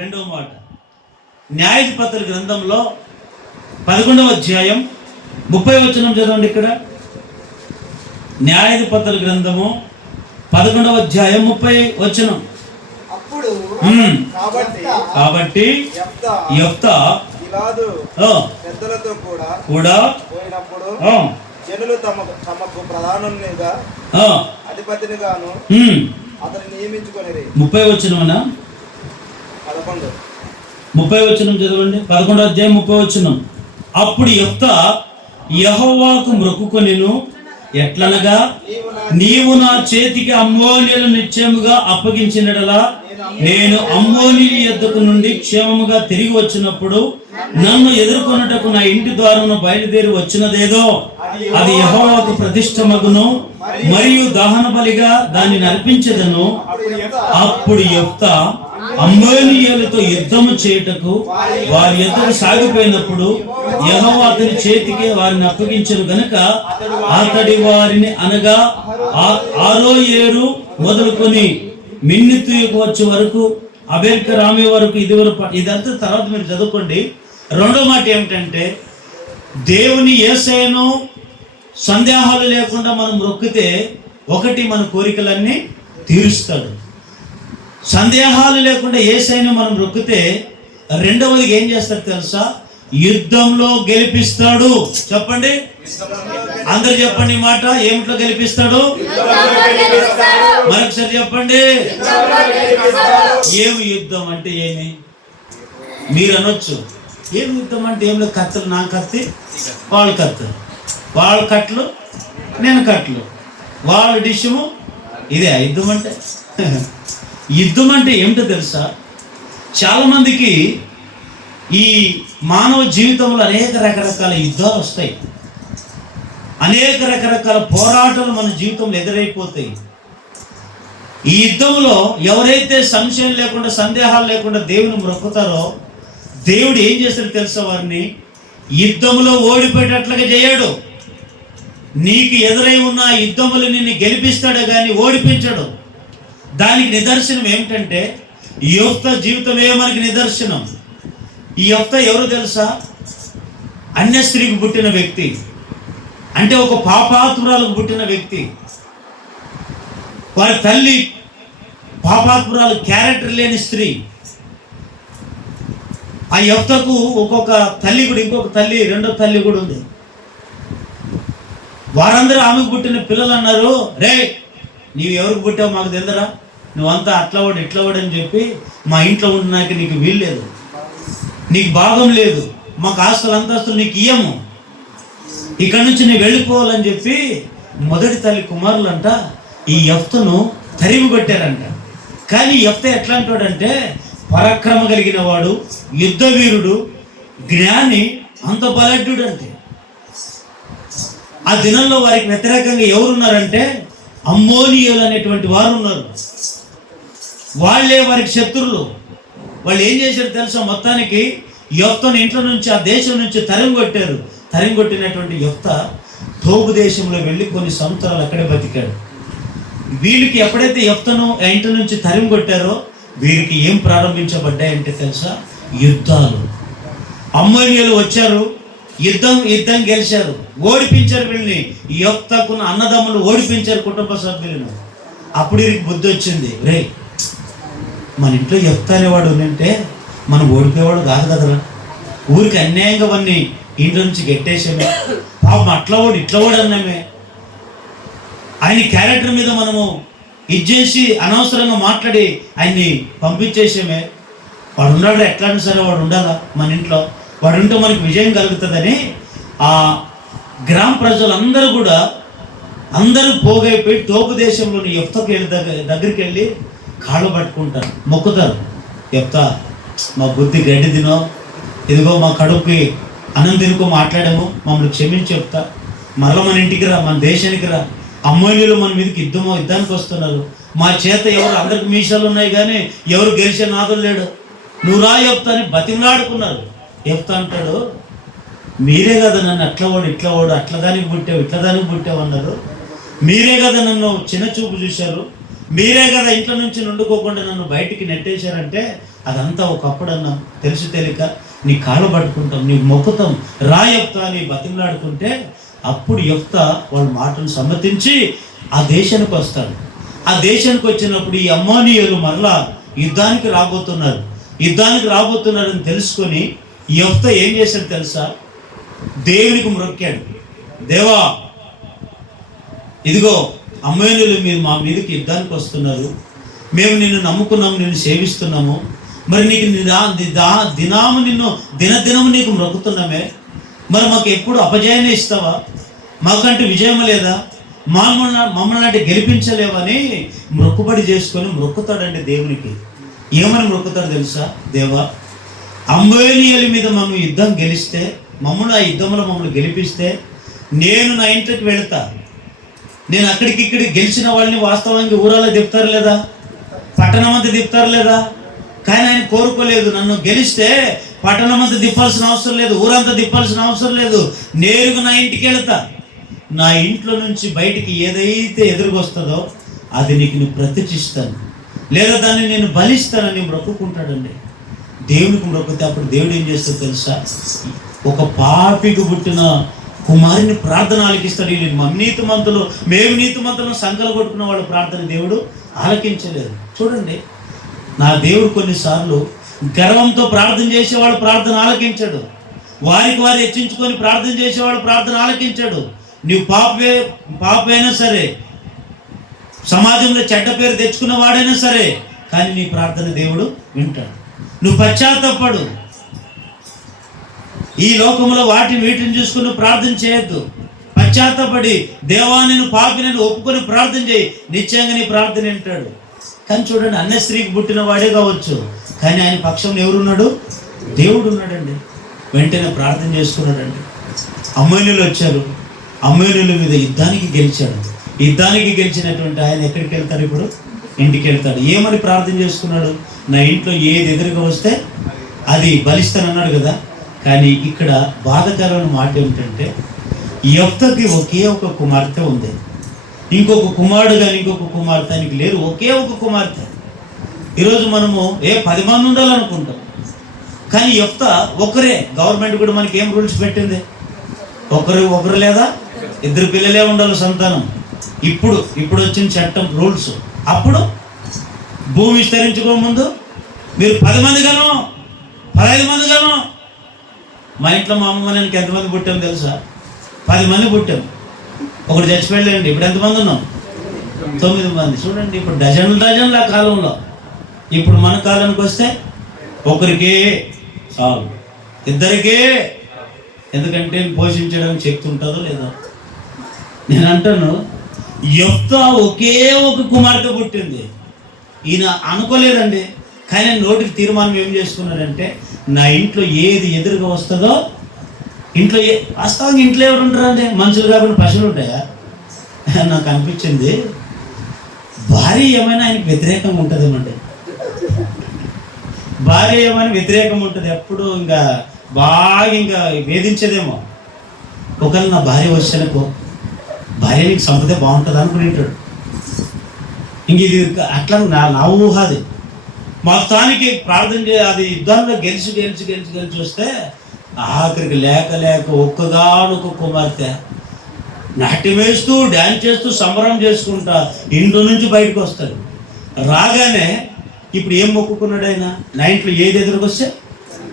రెండవ మాట, న్యాయాధిపతుల గ్రంథంలో 11వ అధ్యాయం 30వ వచనం చదవండి. ఇక్కడ న్యాయాధిపతుల గ్రంథము 11వ అధ్యాయం 30వ వచనం. కాబట్టి యెఫ్తా పెద్దలతో కూడా పోయినప్పుడు జనులు తమకు ప్రధానునిగా అధిపతినిగాను అతన్ని నియమించుకొనిరి. 30వ వచనమేనా? 30వ వచనం చదవండి. 11వ అధ్యాయం 30వ వచనం. అప్పుడు యెఫ్తా యెహోవాకు మొక్కుకొనెను. ఎట్లనగా, నీవు నా చేతికి అమ్మోనీయులను నిశ్చయముగా అప్పగించినడలా నేను అమ్మోనీయుల యొద్దకు నుండి క్షేమముగా తిరిగి వచ్చినప్పుడు నన్ను ఎదుర్కొనుటకు నా ఇంటి ద్వారమును బయలుదేరి వచ్చినదేదో అది యెహోవాకు ప్రతిష్టమగును, మరియు దహన బలిగా దాన్ని అర్పించెదను. అప్పుడు యెఫ్తా అమ్మోనీయులతో యుద్ధము చేయుటకు వారి యొద్దకు సాగిపోయినప్పుడు యెహోవా అతని చేతికి వారిని అప్పగించెను గనుక అతడి వారిని, అనగా ఆరో ఏరు మొదలుకొని మిన్నెతీయుకు వచ్చే వరకు అబేల్కర్ ఆమె వరకు ఇదంతా తర్వాత మీరు చదువుకోండి. రెండో మాట ఏమిటంటే, దేవుని యేసయ్యను సందేహాలు లేకుండా మనం మొక్కితే ఒకటి మన కోరికలన్నీ తీరుస్తాడు. సందేహాలు లేకుండా యేసయ్యను మనం మొక్కితే రెండవది ఏం చేస్తాడు తెలుసా? యుద్ధంలో గెలిపిస్తాడు. చెప్పండి, అందరు చెప్పండి మాట. ఏమిట్లో గెలిపిస్తాడు? మరొకసారి చెప్పండి. ఏమి యుద్ధం అంటే ఏమి మీరు అనొచ్చు. ఏమి యుద్ధం అంటే ఏమి? కత్తులు, నా కత్తి వాళ్ళ కత్తి, వాళ్ళ కట్లు నేను కట్లు, వాళ్ళ డిషము ఇదే యుద్ధం అంటే. యుద్ధం అంటే ఏమిటో తెలుసా? చాలామందికి ఈ మానవ జీవితంలో అనేక రకరకాల యుద్ధాలు వస్తాయి, అనేక రకరకాల పోరాటాలు మన జీవితంలో ఎదురైపోతాయి. ఈ యుద్ధంలో ఎవరైతే సంశయం లేకుండా, సందేహాలు లేకుండా దేవుని మొక్కుతారో దేవుడు ఏం చేస్తాడో తెలుసా? వారిని యుద్ధంలో ఓడిపోయేటట్లుగా చేయడు. నీకు ఎదురై ఉన్న యుద్ధములు నిన్ను గెలిపిస్తాడు కానీ ఓడిపించడు. దానికి నిదర్శనం ఏమిటంటే యోఫ్తా జీవితమే మనకి నిదర్శనం. ఈ యోఫ్తా ఎవరు తెలుసా? అన్య స్త్రీకి పుట్టిన వ్యక్తి, అంటే ఒక పాపాత్మురాలకు పుట్టిన వ్యక్తి. వారి తల్లి పాపాత్మురాలు, క్యారెక్టర్ లేని స్త్రీ. ఆ యోఫ్తాకు ఒక్కొక్క తల్లి కూడా, ఇంకొక తల్లి, రెండో తల్లి కూడా ఉంది. వారందరూ ఆమెకు పుట్టిన పిల్లలు అన్నారు, రే నీవు ఎవరికి పుట్టావు మాకు తెలుదరా, నువ్వంతా అట్లవాడు ఇట్లవాడు అని చెప్పి మా ఇంట్లో ఉండడానికి నీకు వీలు లేదు, నీకు భాగం లేదు, మాకు ఆస్తులు అంతస్తులు నీకు ఇయ్యము, ఇక్కడ నుంచి నీవు వెళ్ళిపోవాలని చెప్పి మొదటి తల్లి కుమారులంట ఈ యెఫ్తాను తరిమి కొట్టారంట. కానీ యెఫ్తా ఎట్లాంటి వాడంటే పరాక్రమ కలిగిన వాడు, యుద్ధ వీరుడు, జ్ఞాని, అంత బలడ్డు. అంటే ఆ దినంలో వారికి వ్యతిరేకంగా ఎవరున్నారంటే అమ్మోనీయులు అనేటువంటి వారు ఉన్నారు. వాళ్ళే వారికి శత్రువులు. వాళ్ళు ఏం చేశారు తెలుసా? మొత్తానికి యెఫ్తాను ఇంట్లో నుంచి, ఆ దేశం నుంచి తరిమి కొట్టారు. తరిమి కొట్టినటువంటి యెఫ్తా తోబు దేశంలో వెళ్ళి కొన్ని సంవత్సరాలు అక్కడే బతికాడు. వీళ్ళకి ఎప్పుడైతే యెఫ్తాను ఇంటి నుంచి తరిమి కొట్టారో వీరికి ఏం ప్రారంభించబడ్డాయంటే తెలుసా? యుద్ధాలు. అమ్మోనీయులు వచ్చారు, యుద్ధం గెలిచారు, ఓడిపించారు వీళ్ళని. యెఫ్తాకున్న అన్నదమ్ములు ఓడిపించారు, కుటుంబ సభ్యులను. అప్పుడు వీరికి బుద్ధి వచ్చింది, రే మన ఇంట్లో యెఫ్తా అనేవాడు ఉంటే మనం ఓడిపోయేవాడు కాదు కదరా, ఊరికి అన్యాయంగా వాడిని ఇంట్లో నుంచి గెట్టేసామే, పాపం అట్లవాడు ఇట్లవాడు అన్నామే, ఆయన క్యారెక్టర్ మీద మనము ఇచ్చేసి అనవసరంగా మాట్లాడి ఆయన్ని పంపించేసామే, వాడు ఉన్నాడు ఎట్లా సరే వాడు ఉండాలా మన ఇంట్లో, వాడు ఉంటే మనకు విజయం కలుగుతుందని ఆ గ్రామ ప్రజలందరూ కూడా అందరూ పోగైపోయి తోపు దేశంలోని యెఫ్తాకి దగ్గరికి వెళ్ళి కాళ్ళు పట్టుకుంటారు, మొక్కుతారు. యెఫ్తా మా బుద్ధి గడ్డి తినో, ఇదిగో మా కడుపుకి అన్నం తినుకో మాట్లాడాము, మమ్మల్ని క్షమించి చెప్తా, మరలా మన ఇంటికి రా, మన దేశానికి రా, అమ్మోనీయులు మన మీదకి యుద్ధానికి వస్తున్నారు, మా చేత ఎవరు, అందరికి మీసాలు ఉన్నాయి కానీ ఎవరు గెలిచే నాదులు లేడు, నువ్వు రా యెఫ్తా అని బతిమలాడుకున్నారు. యెఫ్తా అంటాడు, మీరే కదా నన్ను అట్లవాడు ఇట్లవాడు, అట్లదానికి పుట్టావు అన్నారు, మీరే కదా నన్ను చిన్న చూపు చూశారు, మీరే కదా ఇంట్లో నుంచి నుండుకోకుండా నన్ను బయటికి నెట్టేశారంటే అదంతా ఒకప్పుడన్నా తెలుసు తెలియక నీ కాళ్ళు పట్టుకుంటాం, నీకు మొక్కుతాం, రా యెఫ్తా అని బతిమలాడుకుంటే అప్పుడు యెఫ్తా వాళ్ళ మాటను సమ్మతించి ఆ దేశానికి వస్తాడు. ఆ దేశానికి వచ్చినప్పుడు ఈ అమ్మోనీయులు మరలా యుద్ధానికి రాబోతున్నారని తెలుసుకొని యెఫ్తా ఏం చేశాడు తెలుసా? దేవునికి మొక్కాడు, దేవా ఇదిగో అమ్మోనీయులు మీరు మా మీదకి యుద్ధానికి వస్తున్నారు, మేము నిన్ను నమ్ముకున్నాము, నిన్ను సేవిస్తున్నాము, మరి నీకు దినదినము నీకు మొక్కుతున్నామే, మరి మాకు ఎప్పుడు అపజయాన్ని ఇస్తావా, మాకంటే విజయం లేదా, మమ్మల్ని అంటే గెలిపించలేవని మొక్కుబడి చేసుకొని మొక్కుతాడండి దేవునికి. ఏమని మొక్కుతాడు తెలుసా? దేవా అమ్మోనీయుల మీద మమ్మల్ని యుద్ధం గెలిస్తే, ఆ యుద్ధంలో మమ్మల్ని గెలిపిస్తే నేను నా ఇంటికి వెళతా, నేను అక్కడికి గెలిచిన వాళ్ళని వాస్తవానికి ఊరాలో తిప్పుతారు లేదా, పట్టణం అంతా తిప్పుతారు లేదా, కానీ ఆయన కోరుకోలేదు, నన్ను గెలిస్తే పట్టణం అంతా తిప్పాల్సిన అవసరం లేదు, ఊరంతా తిప్పాల్సిన అవసరం లేదు, నేరుగా నా ఇంటికి వెళతా, నా ఇంట్లో నుంచి బయటికి ఏదైతే ఎదురుకొస్తుందో అది నీకు ప్రతిష్ఠిస్తాను, లేదా దాన్ని నేను బలిస్తానని మొక్కుకుంటాడండి. దేవునికి మొక్కితే అప్పుడు దేవుడు ఏం చేస్తాడో తెలుసా? ఒక పాపికి పుట్టిన కుమారుని ప్రార్థన ఆలకిస్తాడు. వీళ్ళు నీతిమంతులు, మేము నీతిమంతులను సంకలు కొట్టుకున్న వాళ్ళ ప్రార్థన దేవుడు ఆలకించలేదు. చూడండి, నా దేవుడు కొన్నిసార్లు గర్వంతో ప్రార్థన చేసేవాడు ప్రార్థన ఆలకించాడు. వారికి వారు హెచ్చించుకొని ప్రార్థన చేసేవాడు ప్రార్థన ఆలకించాడు. నువ్వు పాపైనా సరే, సమాజంలో చెడ్డ పేరు తెచ్చుకున్న వాడైనా సరే, కానీ నీ ప్రార్థన దేవుడు వింటాడు. నువ్వు పశ్చాత్తాపడు. ఈ లోకంలో వీటిని చూసుకుని ప్రార్థన చేయొద్దు. పశ్చాత్తాపడి దేవా నేను పాపినని ఒప్పుకొని ప్రార్థన చేయి, నిశ్చయంగా నీ ప్రార్థన వింటాడు. కానీ చూడండి, అన్య స్త్రీకి పుట్టిన వాడే కావచ్చు, కానీ ఆయన పక్షంలో ఎవరున్నాడు? దేవుడు ఉన్నాడండి. వెంటనే ప్రార్థన చేసుకున్నాడండి. అమ్మోనీయులు వచ్చారు, అమ్మోనీయుల మీద యుద్ధానికి గెలిచాడు. యుద్ధానికి గెలిచినటువంటి ఆయన ఎక్కడికి వెళ్తాడు? ఇప్పుడు ఇంటికి వెళ్తాడు. ఏమని ప్రార్థన చేసుకున్నాడు? నా ఇంట్లో ఏది ఎదురుగా వస్తే అది బలిస్తానన్నాడు కదా. కానీ ఇక్కడ బాధకరమైన మాట ఏమిటంటే, యెఫ్తాకి ఒకే ఒక కుమార్తె ఉంది. ఇంకొక కుమారుడు కానీ ఇంకొక కుమార్తె ఆయనకి లేరు, ఒకే ఒక కుమార్తె. ఈరోజు మనము 10 మంది ఉండాలనుకుంటాం, కానీ యెఫ్తా ఒకరే. గవర్నమెంట్ కూడా మనకి ఏం రూల్స్ పెట్టింది? ఒకరు లేదా 2 పిల్లలే ఉండాలి సంతానం. ఇప్పుడు వచ్చిన చట్టం రూల్స్. అప్పుడు భూమి విస్తరించుకోముందు మీరు 10 మంది గాను 15 మంది గాను. మా ఇంట్లో మా అమ్మ నేను ఎంతమంది పుట్టాము తెలుసా? 10 మంది పుట్టాం. ఒకటి చచ్చిపోయాడండి. ఇప్పుడు ఎంతమంది ఉన్నాం? 9 మంది. చూడండి, ఇప్పుడు డజన్ల కాలంలో. ఇప్పుడు మన కాలానికి వస్తే ఒకరికే చాలు, 2కే. ఎందుకంటే పోషించడానికి శక్తి ఉంటుందో లేదో. నేను అంటాను, యెఫ్తా ఒకే ఒక కుమార్తె పుట్టింది. ఈయన అనుకోలేదండి, కానీ నోటికి తీర్మానం ఏం చేసుకున్నాడంటే, నా ఇంట్లో ఏది ఎదురుగా వస్తుందో, ఇంట్లో వాస్తవంగా ఇంట్లో ఎవరు ఉంటారండి? మనుషులు కాకుండా పశువులు ఉంటాయా? నాకు అనిపించింది, భార్య ఏమైనా ఆయనకి వ్యతిరేకంగా ఉంటుందేమంటే, భార్య ఏమైనా వ్యతిరేకం ఉంటుంది. ఎప్పుడు ఇంకా బాగా వేధించేదేమో. ఒకవేళ నా భార్య వచ్చానుకో, భార్య నీకు సంపదే బాగుంటుంది అనుకుని ఉంటాడు. ఇంక ఇది అట్లా నా ఊహ. అది మొత్తానికి ప్రార్థన అది యుద్ధాల్లో గెలిచి వస్తే ఆఖరికి లేక ఒక్కగానొక్క కుమార్తె నాట్యం వేస్తూ డ్యాన్స్ చేస్తూ సంబరం చేసుకుంటా ఇంట్లో నుంచి బయటకు వస్తాడు. రాగానే ఇప్పుడు ఏం మొక్కుకున్నాడు ఆయన? నా ఇంట్లో ఏది ఎదురుకొస్తే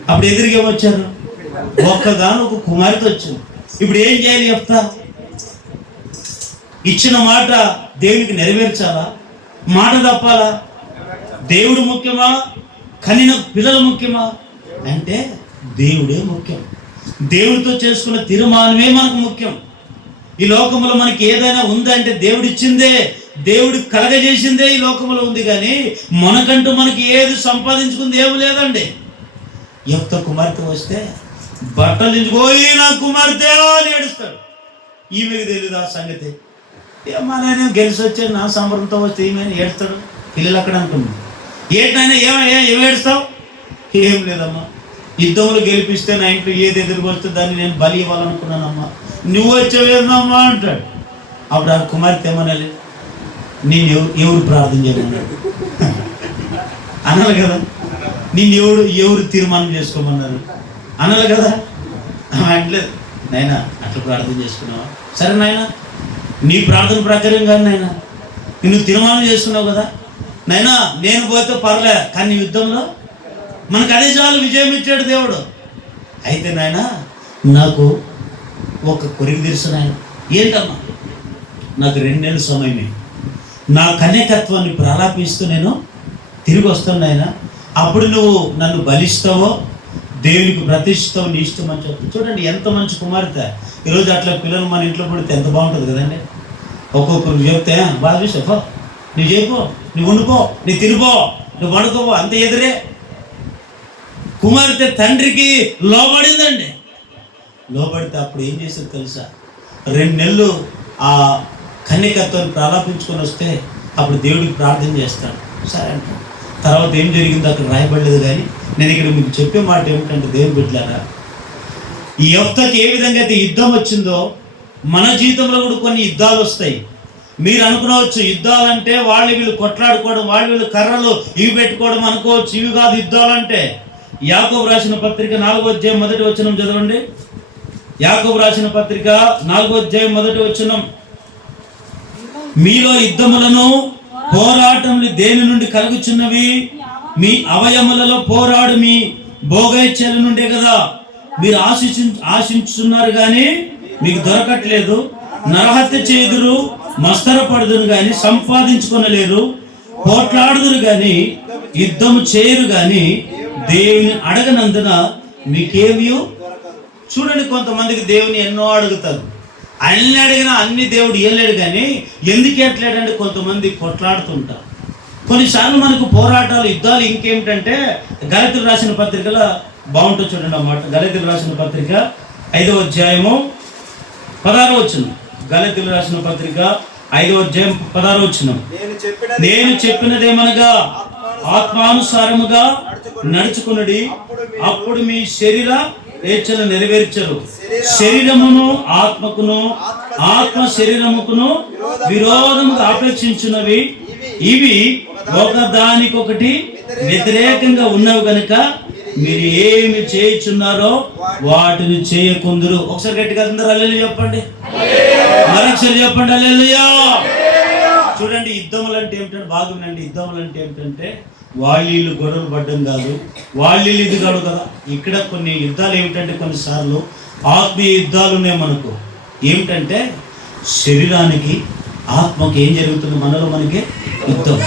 అప్పుడు ఎదురుగేమొచ్చారు? ఒక్కగానొక్క కుమార్తె వచ్చింది. ఇప్పుడు ఏం చేయాలి? చెప్తా, ఇచ్చిన మాట దేవునికి నెరవేర్చాలా? మాట తప్పాలా? దేవుడు ముఖ్యమా, కనిన పిల్లలు ముఖ్యమా అంటే దేవుడే ముఖ్యం. దేవుడితో చేసుకున్న తీర్మానమే మనకు ముఖ్యం. ఈ లోకంలో మనకి ఏదైనా ఉందంటే దేవుడు ఇచ్చిందే, దేవుడు కలగజేసిందే ఈ లోకంలో ఉంది. కానీ మనకంటూ మనకి ఏది సంపాదించుకుంది ఏమి లేదండి. యెఫ్తా కుమార్తె వస్తే బట్టలు దించుకోయి నా కుమార్తె అని ఏడుస్తాడు. ఈమెకి తెలియదు ఆ సంగతి. ఏమా నేను గెలిచి వచ్చాడు, నా సంబరంతో వస్తే ఏమైనా ఏడుస్తాడు. పిల్లలు అక్కడ అనుకున్నాను, ఏంటైనా ఏం ఏడుస్తావు? ఏం లేదమ్మా, యుద్ధంలో గెలిపిస్తే నా ఇంట్లో ఏది ఎదురుకు వస్తే దాన్ని నేను బలి ఇవ్వాలనుకున్నానమ్మా, నువ్వు వచ్చేవేందమ్మా అంటాడు. అప్పుడు ఆ కుమార్తె ఏమనాలి? నేను ఎవరు ప్రార్థన చేయమన్నాడు అనాలి కదా. నేను ఎవరు తీర్మానం చేసుకోమన్నారు అనాలి కదా. అంటలేదు, నాయనా అట్లా ప్రార్థన చేసుకున్నావా? సరే నాయనా, నీ ప్రార్థన ప్రకారం కానీ నాయనా నిన్ను తీర్మానం చేసుకున్నావు కదా నాయనా, నేను పోతే పర్లే, కానీ యుద్ధంలో మనకు అదే చాలు, విజయం ఇచ్చాడు దేవుడు. అయితే నాయనా నాకు ఒక కొరిక తెలుసు నాయన. ఏంటమ్మా? నాకు 2 నెలల సమయమే, నా కన్యకత్వాన్ని ప్రాలాపిస్తూ నేను తిరిగి వస్తాను నాయన. అప్పుడు నువ్వు నన్ను బలిస్తావో దేవునికి ప్రతిష్ఠిస్తావు, నీ ఇష్టం అని చెప్తా. చూడండి ఎంత మంచి కుమార్తె. ఈరోజు అట్లా పిల్లలు మన ఇంట్లో పడితే ఎంత బాగుంటుంది కదండి. ఒక్కొక్కరు చెప్తే బాగా చూసాపో, నువ్వు చేయపో, నువ్వు ఉండిపో, నువ్వు తినిపో, నువ్వు వండుకోపో, అంత ఎదురే. కుమార్తె తండ్రికి లోబడిందండి. లోబడితే అప్పుడు ఏం చేసేది తెలుసా? 2 నెలలు ఆ కన్యకత్వాన్ని ప్రాలాపించుకొని వస్తే అప్పుడు దేవుడికి ప్రార్థన చేస్తాడు. సరే అంట. తర్వాత ఏం జరిగిందో అక్కడ రాయబడలేదు. కానీ నేను ఇక్కడ మీకు చెప్పే మాట ఏమిటంటే, దేవుని బిడ్డలారా, ఈ యెఫ్తాకి ఏ విధంగా అయితే యుద్ధం వచ్చిందో మన జీవితంలో కూడా కొన్ని యుద్ధాలు వస్తాయి. మీరు అనుకోవచ్చు యుద్ధాలంటే వాళ్ళు వీళ్ళు కొట్లాడుకోవడం, వాళ్ళు వీళ్ళు కర్రలు ఇవి పెట్టుకోవడం అనుకోవచ్చు. ఇవి కాదు యుద్ధాలంటే. యాకోబు రాసిన పత్రిక 4వ అధ్యాయం 1వ వచనం చదవండి. యాకోబు రాసిన పత్రిక 4వ అధ్యాయం 1వ వచనం. మీలో యుద్ధములను పోరాటములు దేని నుండి కలుగుచున్నవి? మీ అవయములలో పోరాడు మీ భోగైచ్ఛల నుండే కదా. మీరు ఆశించుతున్నారు కానీ మీకు దొరకట్లేదు. నరహత్య చేదురు, మస్తరపడుదురు కానీ సంపాదించుకొనలేరు. పోట్లాడుదురు కానీ యుద్ధము చేయరు కానీ దేవుని అడగనందున మీకేమీ. చూడండి, కొంతమందికి దేవుని ఎన్నో అడుగుతారు. అన్ని అడిగినా అన్ని దేవుడు ఇవ్వలేడు. కానీ ఎందుకు ఎట్లేడంటే కొంతమంది కొట్లాడుతుంటారు. కొన్నిసార్లు మనకు పోరాటాలు, యుద్ధాలు ఇంకేమిటంటే గలతీయులకు రాసిన పత్రికలో బాగుంటుంది చూడండి అన్నమాట. గలతీయులకు రాసిన పత్రిక 5వ అధ్యాయము 16వ వచనం. గలతీయులకు రాసిన పత్రిక 5వ అధ్యాయం 16వ వచనం. నేను చెప్పినదేమనగా ఆత్మానుసారముగా నడుచుకునుడి, అప్పుడు మీ శరీర ఇచ్చలు నెరవేర్చరు. శరీరమును ఆత్మకును, ఆత్మ శరీరముకును విరోధముగా ఆపేక్షించున్నవి. ఇవి ఒకదానికొకటి వ్యతిరేకంగా ఉన్నవి కనుక మీరు ఏమి చేయుచున్నారో వాటిని చేయకుందురు. ఒకసారి గట్టిగా అందరూ హల్లెలూయా చెప్పండి. మరొకసారి చెప్పండి హల్లెలూయా. చూడండి, యుద్ధములు అంటే ఏమిటంటే బాగుందండి. యుద్ధములు అంటే ఏమిటంటే వాళ్ళు గొడవలు పడ్డం కాదు, వాళ్ళు ఇది కాదు కదా. ఇక్కడ కొన్ని యుద్ధాలు ఏమిటంటే కొన్నిసార్లు ఆత్మీయ యుద్ధాలు ఉన్నాయి మనకు. ఏమిటంటే శరీరానికి ఆత్మకి ఏం జరుగుతుంది? మనలో మనకి యుద్ధం.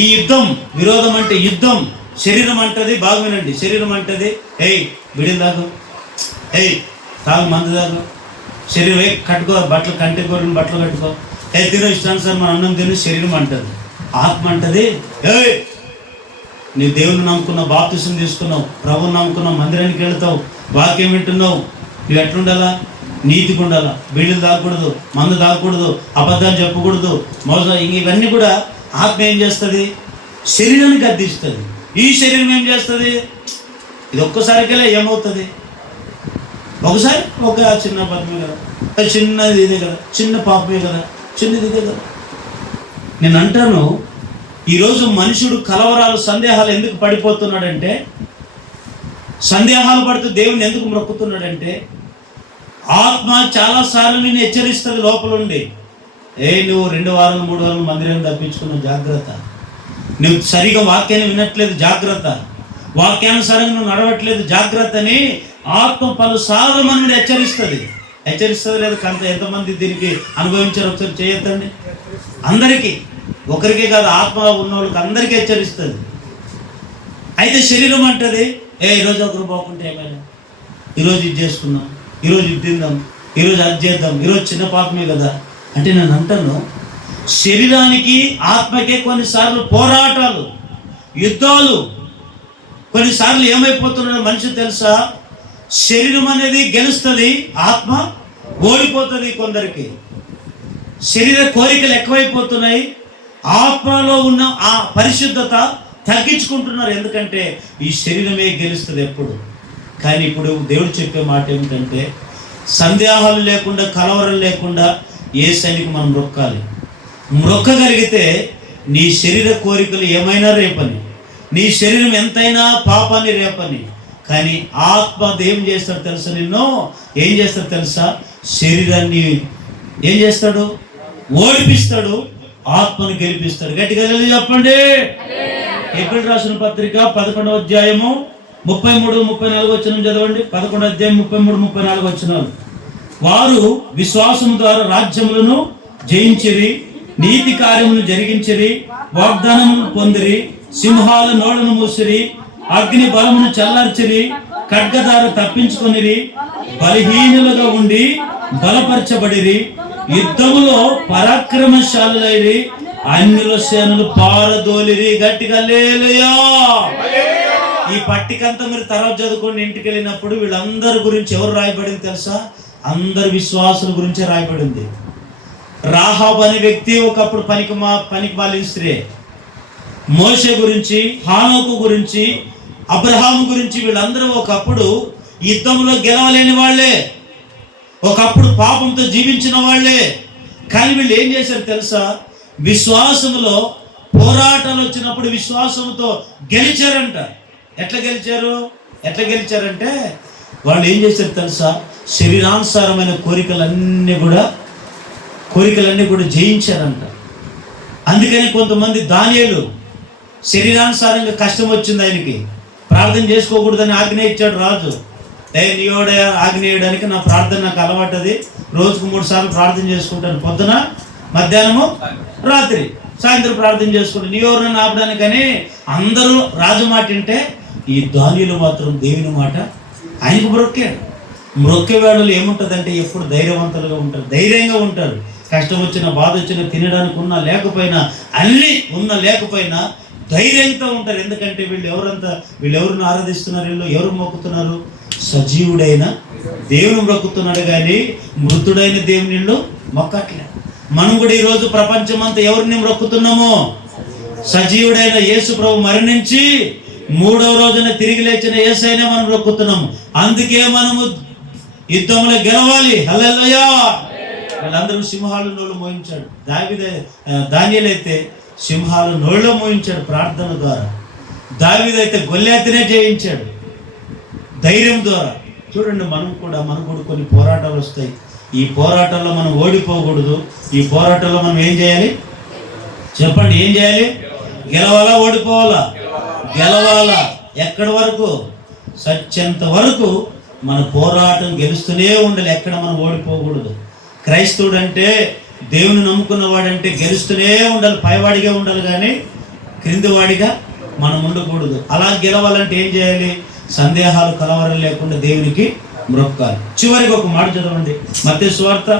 ఈ యుద్ధం విరోధం అంటే యుద్ధం. శరీరం అంటది, బాగా వినండి, శరీరం అంటది ఏయ్ బిడిలు దాగు, ఏయ్ తాగు మందు దాగు, శరీరం ఏ కట్టుకో, బట్టలు కంటికోరిన బట్టలు కట్టుకో, ఏ తినో ఇష్టాను సార్ మన అన్నం తిని శరీరం అంటది. ఆత్మ అంటది ఏయ్ నీ దేవుని నమ్ముకున్నావు, బాప్తిసం తీసుకున్నావు, ప్రభువుని నమ్ముకున్నావు, మందిరానికి వెళుతావు, వాక్యం వింటున్నావు, నువ్వు ఎట్లుండాలా? నీతిగా ఉండాలా. బీడీలు తాగకూడదు, మందు తాగకూడదు, అబద్ధాలు చెప్పకూడదు, మోసం. ఇవన్నీ కూడా ఆత్మ ఏం చేస్తుంది? శరీరాన్ని గద్దిస్తుంది. ఈ శరీరం ఏం చేస్తుంది? ఇది ఒక్కసారికెళ్ళా ఏమవుతుంది? ఒకసారి ఒక చిన్న పద్మే కదా, చిన్నది ఇదే కదా, చిన్న పాపమే కదా, చిన్నది ఇదే కదా. నేను అంటాను, ఈరోజు మనుషుడు కలవరాలు, సందేహాలు ఎందుకు పడిపోతున్నాడంటే, సందేహాలు పడుతూ దేవుని ఎందుకు మొక్కుతున్నాడంటే, ఆత్మ చాలాసార్లు నేను హెచ్చరిస్తుంది లోపల ఉండి, నువ్వు 2 వారాలు 3 వారాలు మందిరాన్ని తప్పించుకున్నావు, జాగ్రత్త. నువ్వు సరిగా వాక్యాన్ని వినట్లేదు, జాగ్రత్త. వాక్యానుసారంగా నువ్వు నడవట్లేదు, జాగ్రత్త అని ఆత్మ పలుసార్లు మనల్ని హెచ్చరిస్తుంది లేదు కంత. ఎంతమంది దీనికి అనుభవించారు ఒకసారి చేయొద్దండి. అందరికీ, ఒకరికే కాదు, ఆత్మ ఉన్న వాళ్ళకి అందరికీ హెచ్చరిస్తుంది. అయితే శరీరం అంటది ఈరోజు ఒకరు పోకుంటే ఏమైనా, ఈరోజు ఇది చేసుకున్నాం, ఈరోజు ఇది తిందాం, ఈరోజు అది చేద్దాం, ఈరోజు చిన్న పాపమే కదా. అంటే నేను అంటాను, శరీరానికి ఆత్మకే కొన్నిసార్లు పోరాటాలు, యుద్ధాలు. కొన్నిసార్లు ఏమైపోతున్నాడో మనిషి తెలుసా? శరీరం అనేది గెలుస్తుంది, ఆత్మ ఓడిపోతుంది. కొందరికి శరీర కోరికలు ఎక్కువైపోతున్నాయి, ఆత్మలో ఉన్న ఆ పరిశుద్ధత తగ్గించుకుంటున్నారు. ఎందుకంటే ఈ శరీరమే గెలుస్తుంది ఎప్పుడు. కానీ ఇప్పుడు దేవుడు చెప్పే మాట ఏమిటంటే, సందేహాలు లేకుండా, కలవరం లేకుండా యేసునికి మనం మొక్కాలి. మొక్కగలిగితే నీ శరీర కోరికలు ఏమైనా రేపని, నీ శరీరం ఎంతైనా పాపాన్ని రేపని. కానీ ఆత్మ ఏం చేస్తాడు తెలుసా? నిన్ను ఏం చేస్తాడు తెలుసా? శరీరాన్ని ఏం చేస్తాడు? ఓడిపిస్తాడు, ఆత్మను గెలిపిస్తాడు. గట్టిగా చెప్పండి. ఎబ్రిల్ రాసిన పత్రిక 11వ అధ్యాయము 33-34 వచనం చదవండి. 11వ అధ్యాయం 33-34 వచనాలు. వారు విశ్వాసం ద్వారా రాజ్యములను జయించిరి, నీతి కార్యములను జరిగించిరి, వాగ్దానములను పొందిరి, సింహాల నోళ్లను మూసిరి, అగ్ని బలమును చల్లార్చిరి, ఖడ్గదార తప్పించుకొనిరి, బలహీనులుగా ఉండి బలపరచబడిరి, యుద్ధములో పరాక్రమశాలులైరి, అన్యుల సేనలు పారదోలిరి. గట్టిగా హల్లెలూయా. ఈ పట్టికంతా మీరు తర్వాత చదువుకొని ఇంటికి వెళ్ళినప్పుడు వీళ్ళందరి గురించి ఎవరు రాయబడింది తెలుసా? అందరి విశ్వాసుల గురించే రాయబడింది. రాహాబ్ అనే వ్యక్తి ఒకప్పుడు పనికి మాలిన స్త్రీ. మోషే గురించి, హానోకు గురించి, అబ్రహాము గురించి వీళ్ళందరూ ఒకప్పుడు యుద్ధంలో గెలవలేని వాళ్ళే, ఒకప్పుడు పాపంతో జీవించిన వాళ్ళే. కానీ వీళ్ళు ఏం చేశారు తెలుసా? విశ్వాసములో పోరాటాలు వచ్చినప్పుడు విశ్వాసంతో గెలిచారంట. ఎట్లా గెలిచారంటే వాళ్ళు ఏం చేశారు తెలుసా? శరీరానుసారమైన కోరికలన్నీ కూడా జయించారంట. అందుకని కొంతమంది దానియేలు శరీరానుసారంగా కష్టం వచ్చింది, ఆయనకి ప్రార్థన చేసుకోకూడదని ఆజ్ఞ ఇచ్చాడు రాజు. నీయోడ ఆజ్ఞ వేయడానికి నా ప్రార్థన నాకు అలవాటది, రోజుకు 3 సార్లు ప్రార్థన చేసుకుంటాను, పొద్దున, మధ్యాహ్నము, రాత్రి, సాయంత్రం ప్రార్థన చేసుకుంటాను, నీ ఎవరినైనా ఆపడానికని అందరూ రాజు మాట వింటే ఈ దానియేలు మాత్రం దేవుని మాట ఆయనకు మ్రొక్కే వాళ్ళు ఏముంటుందంటే ఎప్పుడు ధైర్యవంతులుగా ఉంటారు, ధైర్యంగా ఉంటారు. కష్టం వచ్చినా బాధ వచ్చినా తినడానికి ఉన్నా లేకపోయినా అన్నీ ఉన్నా లేకపోయినా ధైర్యంతో ఉంటారు. ఎందుకంటే వీళ్ళు ఎవరిని ఆరాధిస్తున్నారు, ఎవరు మొక్కుతున్నారు? సజీవుడైన దేవుని మొక్కుతున్నాడు కానీ మృతుడైన దేవుని వీళ్ళు మొక్కట్లే. మనం కూడా ఈరోజు ప్రపంచమంతా ఎవరిని మొక్కుతున్నామో? సజీవుడైన యేసు ప్రభు మరణించి 3వ రోజున తిరిగి లేచిన యేసయ్యనే మనం మొక్కుతున్నాము. అందుకే మనము యుద్ధంలో గెలవాలి. హల్లెలూయా. వీళ్ళందరూ సింహాల నోళ్ళు మోయించాడు. దానియేలు అయితే సింహాలు నోళ్ళలో మోయించాడు ప్రార్థన ద్వారా. దావీదైతే గొల్యాతినే జయించాడు ధైర్యం ద్వారా. చూడండి, మనకు కూడా కొన్ని పోరాటాలు వస్తాయి. ఈ పోరాటాల్లో మనం ఓడిపోకూడదు. ఈ పోరాటాల్లో మనం ఏం చేయాలి చెప్పండి? ఏం చేయాలి? గెలవాలా ఓడిపోవాలా? గెలవాలా. ఎక్కడి వరకు? సత్యంత వరకు మన పోరాటం గెలుస్తూనే ఉండాలి. ఎక్కడ మనం ఓడిపోకూడదు. క్రైస్తవుడు అంటే, దేవుని నమ్ముకున్న వాడంటే గెలుస్తూనే ఉండాలి, పైవాడిగా ఉండాలి కానీ క్రిందివాడిగా మనం ఉండకూడదు. అలా గెలవాలంటే ఏం చేయాలి? సందేహాలు కలవరం లేకుండా దేవునికి మ్రొక్కాలి. చివరికి ఒక మాట చదవండి, మత్తయి సువార్త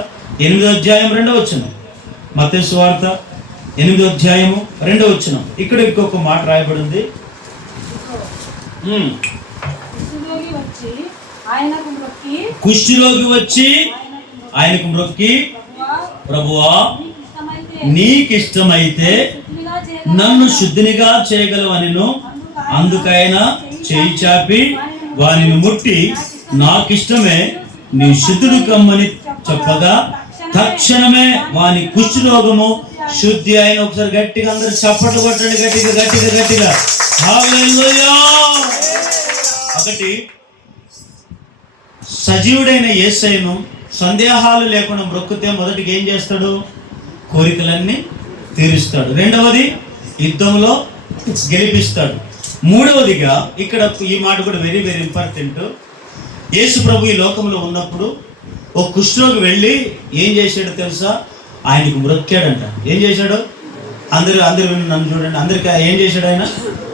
8వ అధ్యాయం 2వ వచనం. మత్తయి సువార్త 8వ అధ్యాయము 2వ వచనం. ఇక్కడ ఇంకొక మాట రాయబడి ఉంది. కుష్ఠరోగి వచ్చి ఆయనకు మ్రొక్కి, ప్రభువా నీకిష్టమైతే నన్ను శుద్ధినిగా చేయగలవనెను. అందుకైనా చేయి చాపి వానిని ముట్టి, నాకిష్టమే, నీ శుద్ధుడు కమ్మని చెప్పగా తక్షణమే వాని కుష్ఠరోగము శుద్ధి అయిన. ఒకసారి గట్టిగా అందరూ చప్పట్లు కొట్టండి, గట్టిగా. హల్లెలూయా. ఒకటి, సజీవుడైన యేసయ్యను సందేహాలు లేకుండా మ్రొక్కితే మొదటిగా ఏం చేస్తాడు? కోరికలన్నీ తీరుస్తాడు. రెండవది, యుద్ధంలో గెలిపిస్తాడు. మూడవదిగా ఇక్కడ ఈ మాట కూడా వెరీ వెరీ ఇంపార్టెంట్. యేసు ప్రభు ఈ లోకంలో ఉన్నప్పుడు ఒక కుష్ఠరోగి వెళ్ళి ఏం చేశాడో తెలుసా? ఆయనకు మ్రొక్కాడంట. ఏం చేశాడు? అందరూ నన్ను చూడండి. అందరికీ ఏం చేశాడు? ఆయన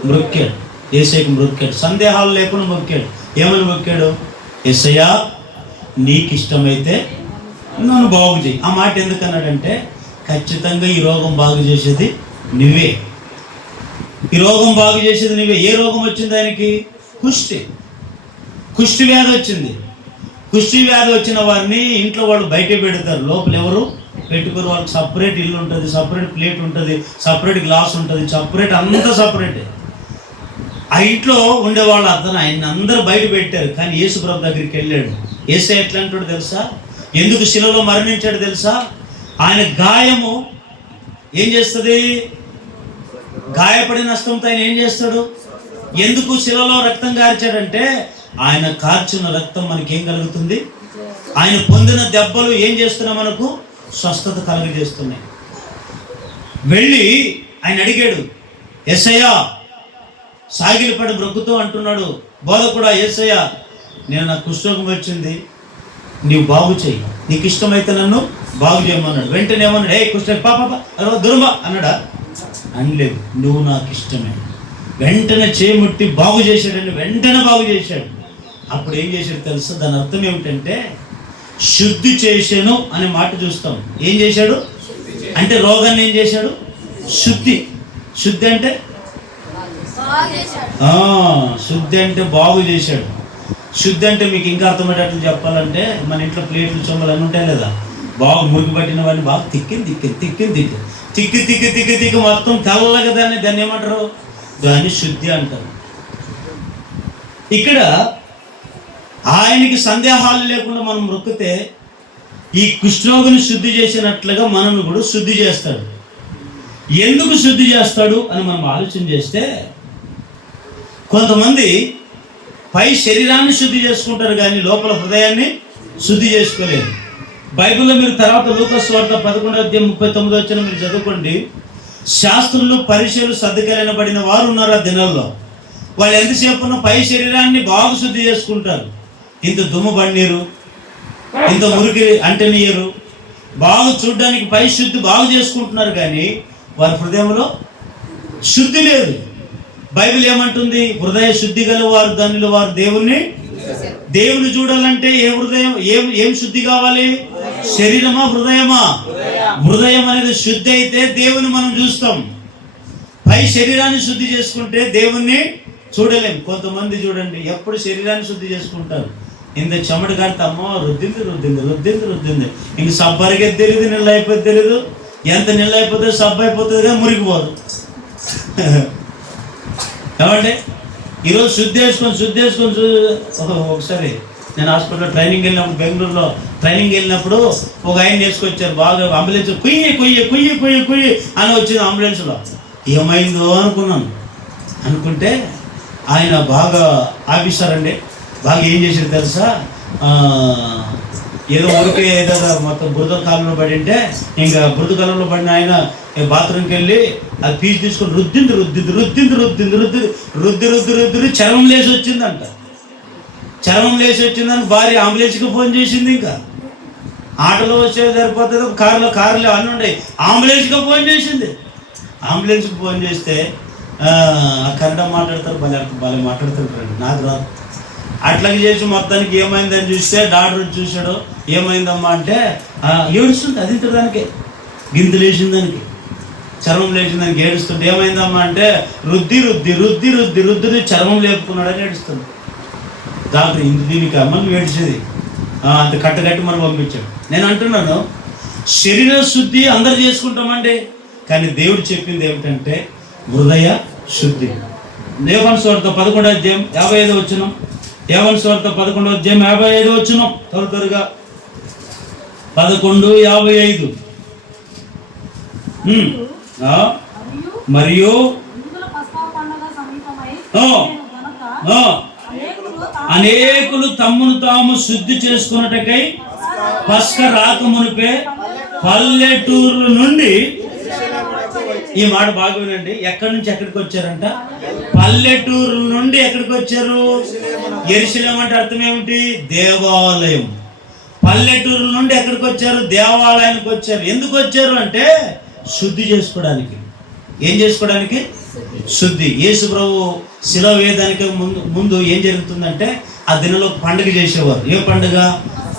మ్రొక్కాడు. యేసయ్యకు మ్రొక్కాడు. సందేహాలు లేకుండా మొక్కాడు. ఏమని మొక్కాడు? యేసయ్యా నీకు ఇష్టమైతే నన్ను బాగు చేయి. ఆ మాట ఎందుకన్నాడంటే, ఖచ్చితంగా ఈ రోగం బాగు చేసేది నువ్వే. ఈ రోగం బాగు చేసేది నువ్వే. ఏ రోగం వచ్చింది ఆయనకి? కుష్టి వ్యాధి వచ్చింది. కుష్టి వ్యాధి వచ్చిన వారిని ఇంట్లో వాళ్ళు బయట పెడతారు, లోపల ఎవరు పెట్టుకోరు. వాళ్ళకి సపరేట్ ఇల్లు ఉంటుంది, సపరేట్ ప్లేట్ ఉంటుంది, సపరేట్ గ్లాస్ ఉంటుంది, సపరేట్, అంతా సపరేటే. ఆ ఇంట్లో ఉండేవాళ్ళు ఆయన అందరూ బయట పెట్టారు. కానీ యేసు ప్రభు దగ్గరికి వెళ్ళాడు. యేసయ్య ఎట్లా అంటాడు తెలుసా? ఎందుకు శిలువలో మరణించాడు తెలుసా? ఆయన గాయము ఏం చేస్తుంది? గాయపడిన హస్తంతో ఆయన ఏం చేస్తాడు? ఎందుకు శిలువలో రక్తం కార్చాడంటే, ఆయన కార్చిన రక్తం మనకేం కలుగుతుంది? ఆయన పొందిన దెబ్బలు ఏం చేస్తున్నాయి? మనకు స్వస్థత కలుగజేస్తున్నాయి. వెళ్ళి ఆయన అడిగాడు, యేసయ్యా, సాగిలపడి మ్రొక్కుతూ అంటున్నాడు బోధకుడా, యేసయ్యా నేను నాకు కుష్ఠరోగం వచ్చింది, నీవు బాగు చెయ్యి, నీకు ఇష్టమైతే నన్ను బాగు చేయమన్నాడు. వెంటనే ఏమన్నాడు? కుష్ఠరోగి పాప దుర్మా అన్నాడా? అనలేదు. నువ్వు నాకు ఇష్టమే. వెంటనే చేముట్టి బాగు చేశాడని వెంటనే బాగు చేశాడు. అప్పుడు ఏం చేశాడు తెలుసా? దాని అర్థం ఏమిటంటే, శుద్ధి చేశాను అనే మాట చూస్తాం. ఏం చేశాడు అంటే, రోగాన్ని ఏం చేశాడు? శుద్ధి అంటే శుద్ధి అంటే బాగు చేశాడు. శుద్ధి అంటే మీకు ఇంకా అర్థమయ్యేటట్లు చెప్పాలంటే, మన ఇంట్లో ప్లేట్లు చొమ్మలు అన్నీ ఉంటాయి లేదా, బాగా మురికి పట్టిన వాడిని బాగా తిక్కి మొత్తం తెల్లగా దాన్ని ఏమంటారు? దాన్ని శుద్ధి అంటారు. ఇక్కడ ఆయనకి సందేహాలు లేకుండా మనం మొక్కితే ఈ కుష్ఠరోగిని శుద్ధి చేసినట్లుగా మనల్ని కూడా శుద్ధి చేస్తాడు. ఎందుకు శుద్ధి చేస్తాడు అని మనం ఆలోచన చేస్తే, కొంతమంది పై శరీరాన్ని శుద్ధి చేసుకుంటారు కానీ లోపల హృదయాన్ని శుద్ధి చేసుకోలేరు. బైబిల్లో మీరు తర్వాత లూకాసు వార్త 11:39 మీరు చదువుకోండి. శాస్త్రులు, పరిసయ్యులు, సద్దుకైనబడిన వారు ఉన్నారు ఆ దినాల్లో. వాళ్ళు ఎంతసేపు ఉన్న పై శరీరాన్ని బాగా శుద్ధి చేసుకుంటారు. ఇంత దుమ్ము పడినీరు, ఇంత మురికి అంటనీయరు, బాగా చూడడానికి పై శుద్ధి బాగా చేసుకుంటున్నారు కానీ వారి హృదయంలో శుద్ధి లేదు. బైబిల్ ఏమంటుంది? హృదయ శుద్ధి గల వారు దానిలో వారు దేవుని చూడాలంటే ఏ హృదయం ఏం శుద్ధి కావాలి? శరీరమా, హృదయమా? హృదయం అనేది శుద్ధి అయితే దేవుని మనం చూస్తాం. పై శరీరాన్ని శుద్ధి చేసుకుంటే దేవుణ్ణి చూడలేం. కొంతమంది చూడండి ఎప్పుడు శరీరాన్ని శుద్ధి చేసుకుంటారు, ఇంత చెమట కాడితే అమ్మ రుద్దింది ఇంక సబ్బు అరిగేది తెలియదు, నీళ్ళు అయిపోతే తెలియదు, ఎంత నీళ్ళు అయిపోతే సబ్బు అయిపోతుంది కానీ మురిగిపోదు. ఏమంటే ఈరోజు శుద్ధి చేసుకొని ఒకసారి నేను హాస్పిటల్లో ట్రైనింగ్ వెళ్ళినప్పుడు, బెంగళూరులో ట్రైనింగ్ వెళ్ళినప్పుడు ఒక ఆయన వేసుకొచ్చారు. బాగా అంబులెన్స్ కుయ్యి అని వచ్చింది అంబులెన్స్లో. ఏమైందో అనుకుంటే ఆయన బాగా ఆఫీసర్ అండి. బాగా ఏం చేసారు తెలుసా? ఏదో ఊరికే ఏదో మొత్తం బురద కాలంలో పడి ఉంటే, ఇంకా బురద కాలంలో పడిన ఆయన బాత్రూమ్కి వెళ్ళి అది పీచు తీసుకొని రుద్ది చర్మం లేచి వచ్చిందంట. చర్మం లేచి వచ్చిందని భార్య అంబులెన్స్కి ఫోన్ చేసింది. ఇంకా ఆటోలో వచ్చేది సరిపోతుంది, కారులో అన్నీ ఉన్నాయి. అంబులెన్స్కి ఫోన్ చేసింది. అంబులెన్స్కి ఫోన్ చేస్తే కన్నడ మాట్లాడతారు, భలే మాట్లాడుతుంటారండి, నాకు రాదు. అట్లాగే చేసి మొత్తానికి ఏమైందని చూస్తే డాక్టర్ చూశాడు. ఏమైందమ్మా అంటే ఏడుస్తుంది. అది దానికి గింత లేచిన దానికి, చర్మం లేచిన దానికి ఏడుస్తుంది. ఏమైందమ్మా అంటే రుద్ది చర్మం లేపుకున్నాడని ఏడుస్తుంది. డాక్టర్ ఇంత దీనికి అమ్మని ఏడ్చేది అంత కట్టగట్టి మనం పంపించాడు. నేను అంటున్నాను, శరీర శుద్ధి అందరు చేసుకుంటామండి, కానీ దేవుడు చెప్పింది ఏమిటంటే హృదయ శుద్ధి. యోహాను సువార్త 11:55. యోహాను సువార్త 11:55. త్వరగా 11:55. మరియు అనేకులు తమ్మును తాము శుద్ధి చేసుకున్నటకై పస్క రాకమునిపే పల్లెటూర్ల నుండి, ఈ మాట బాగా వినండి, ఎక్కడి నుంచి ఎక్కడికి వచ్చారంట? పల్లెటూరు నుండి ఎక్కడికి వచ్చారు? యెరూషలేము అంటే అర్థం ఏమిటి? దేవాలయం. పల్లెటూరు నుండి ఎక్కడికి వచ్చారు? దేవాలయానికి వచ్చారు. ఎందుకు వచ్చారు అంటే శుద్ధి చేసుకోవడానికి. ఏం చేసుకోవడానికి? శుద్ధి. యేసు ప్రభు శిలువ వేయడానికి ముందు ఏం జరుగుతుందంటే ఆ దినంలో పండుగ చేసేవారు. ఏ పండుగ?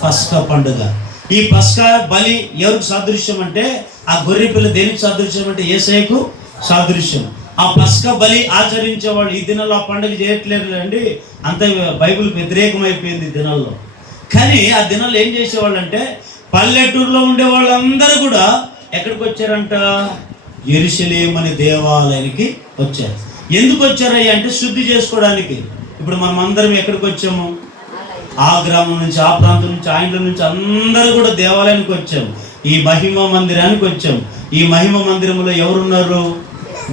పస్కా పండుగ. ఈ పస్కా బలి ఎవరికి సాదృశ్యం అంటే, ఆ గొర్రె పిల్ల దేనికి సాదృశ్యం అంటే యేసయ్యకు సాదృశ్యం. ఆ పస్కా బలి ఆచరించే వాళ్ళు ఈ దినాల్లో ఆ పండుగ చేయట్లేదు అండి. అంత బైబిల్ వ్యతిరేకమైపోయింది ఈ దినాల్లో. కానీ ఆ దినాల్లో ఏం చేసేవాళ్ళు అంటే, పల్లెటూరులో ఉండే వాళ్ళందరూ కూడా ఎక్కడికి వచ్చారంట? యెరూషలేము అనే దేవాలయానికి వచ్చారు. ఎందుకు వచ్చారయ్యా అంటే శుద్ధి చేసుకోవడానికి. ఇప్పుడు మనం అందరం ఎక్కడికి వచ్చాము? ఆ గ్రామం నుంచి, ఆ ప్రాంతం నుంచి, ఆ ఇంట్లో నుంచి అందరూ కూడా దేవాలయానికి వచ్చాము. ఈ మహిమ మందిరానికి వచ్చాము. ఈ మహిమ మందిరంలో ఎవరున్నారు?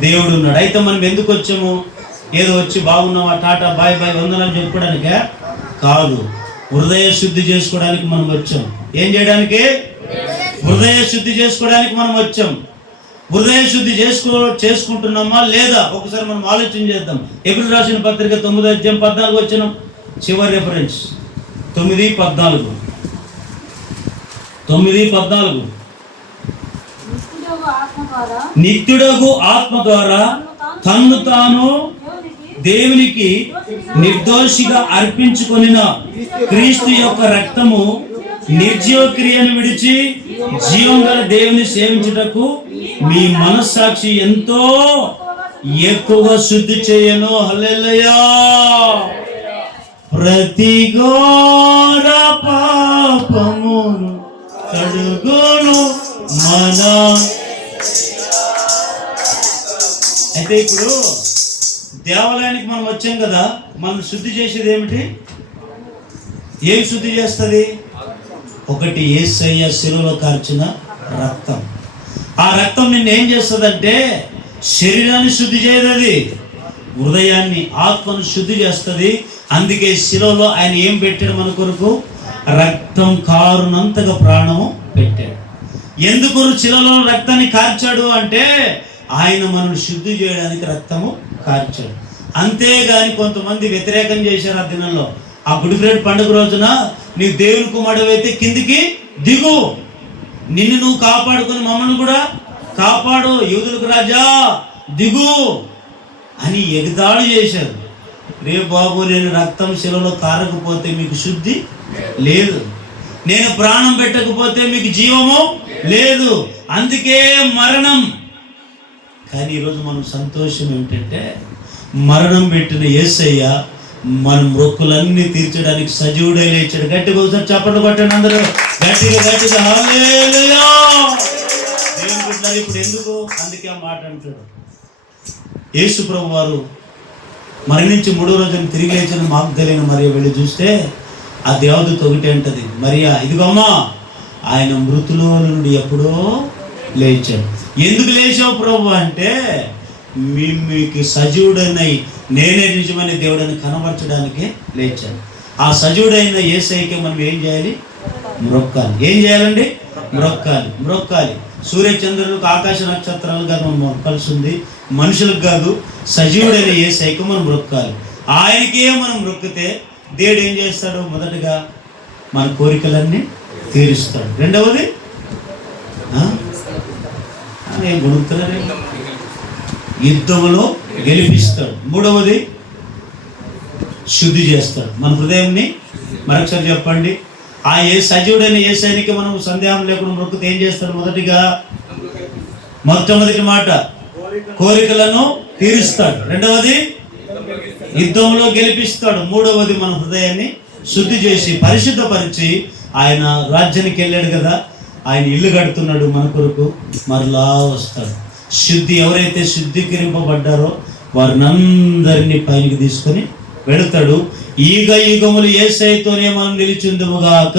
దేవుడు ఉన్నాడు. అయితే మనం ఎందుకు వచ్చాము? ఏదో వచ్చి బాగున్నావా, టాటా బాయ్ వందనాలు చెప్పుకోవడానికే కాదు, హృదయ శుద్ధి చేసుకోవడానికి మనం వచ్చాం. ఏం చేయడానికి? హృదయ శుద్ధి చేసుకోవడానికి మనం వచ్చాం. హృదయ శుద్ధి చేసుకుంటున్నామా లేదా ఒకసారి మనం ఆలోచన చేద్దాం. ఎబ్రీయులకు రాసిన పత్రిక 9:14 చివరి రెఫరెన్స్ 9:14. నిత్యుడగు ఆత్మ ద్వారా తన్ను తాను దేవునికి నిర్దోషిగా అర్పించుకొనిన క్రీస్తు యొక్క రక్తము నిర్జీవ క్రియను విడిచి జీవం గల దేవుని సేవించుటకు మీ మనస్సాక్షి ఎంతో ఎక్కువగా శుద్ధి చేయను. హల్లెలూయా. ప్రతి ఘోర పాపమును కడుగును మన. అయితే ఇప్పుడు దేవాలయానికి మనం వచ్చాం కదా, మనం శుద్ధి చేసేది ఏమిటి? ఏం శుద్ధి చేస్తుంది? ఒకటి యేసయ్య శిలువలో కార్చిన రక్తం. ఆ రక్తం నిన్ను ఏం చేస్తుందంటే శరీరాన్ని శుద్ధి చేయదు, అది హృదయాన్ని ఆత్మను శుద్ధి చేస్తుంది. అందుకే శిలువలో ఆయన ఏం పెట్టాడు మన కొరకు? రక్తం కారునంతగా ప్రాణము పెట్టాడు. ఎందుకు శిలువలో రక్తాన్ని కార్చాడు అంటే ఆయన మనల్ని శుద్ధి చేయడానికి రక్తము కార్చాడు. అంతేగాని కొంతమంది వ్యతిరేకం చేశారు ఆ దినంలో. ఆ గుడ్ ఫ్రైడే పండుగ రోజున నీవు దేవుని కుమారుడైతే కిందికి దిగు, నిన్ను నువ్వు కాపాడుకొని మమ్మల్ని కూడా కాపాడు, యూదులకు రాజా దిగు అని ఎగతాళి చేశారు. రే బాబు, నేను రక్తం శిలలో కారకపోతే మీకు శుద్ధి లేదు, నేను ప్రాణం పెట్టకపోతే మీకు జీవము లేదు, అందుకే మరణం. కానీ ఈరోజు మనం సంతోషం ఏమిటంటే మరణం పెట్టిన యేసయ్య మన మొక్కులన్నీ తీర్చడానికి సజీవుడై లేచాడు. గట్టిగా ఒకసారి చప్పట్లు కొట్టండి అందరూ, గట్టిగా హల్లెలూయా. దేవుని బిడ్డలారా, ఇప్పుడు ఎందుకు అందుకే ఆ మాట అంటాడు. యేసు ప్రభు వారు మరణించి 3వ రోజున తిరిగి లేచిన మగ్దలేన మరియ వెళ్ళి చూస్తే ఆ దేవదూత ఒకటి అంటది, మరియా ఇదిగోమ్మా ఆయన మృతులో నుండి ఎప్పుడో లేచాడు. ఎందుకు లేచావు ప్రభు అంటే మీకు సజీవుడైన నేనే నిజమైన దేవుడని కనబరచడానికి లేచాడు. ఆ సజీవుడైన యేసయ్యకి మనం ఏం చేయాలి? మ్రొక్కాలి. ఏం చేయాలండి? మ్రొక్కాలి. సూర్యచంద్రులకు ఆకాశ నక్షత్రాలు కాదు మనం మొక్కాల్సి ఉంది, మనుషులకు కాదు. సజీవుడైన యేసయ్యకి మనం మ్రొక్కాలి. ఆయనకే మనం మ్రొక్కితే దేవుడు ఏం చేస్తాడు? మొదటగా మన కోరికలన్నీ తీరుస్తాడు. రెండవది ఏం గుణుకుతున్నారే, యుద్ధంలో గెలిపిస్తాడు. మూడవది శుద్ధి చేస్తాడు మన హృదయాన్ని. మరొకసారి చెప్పండి, ఆ సజీవుడైన యేసయ్యకి మనం సందేహం లేకుండా మొక్కుతే ఏం చేస్తాడు? మొట్టమొదటి మాట కోరికలను తీరుస్తాడు. రెండవది యుద్ధంలో గెలిపిస్తాడు. మూడవది మన హృదయాన్ని శుద్ధి చేసి పరిశుద్ధపరిచి ఆయన రాజ్యానికి వెళ్ళాడు కదా, ఆయన ఇల్లు కడుతున్నాడు మన కొరకు, మరలా వస్తాడు. శుద్ధి ఎవరైతే శుద్ధీకరింపబడ్డారో వారినందరినీ పైకి తీసుకొని వెళుతాడు. ఈగ యుగములు యేసయ్యతోనే మనం నిలిచిందుముగాక.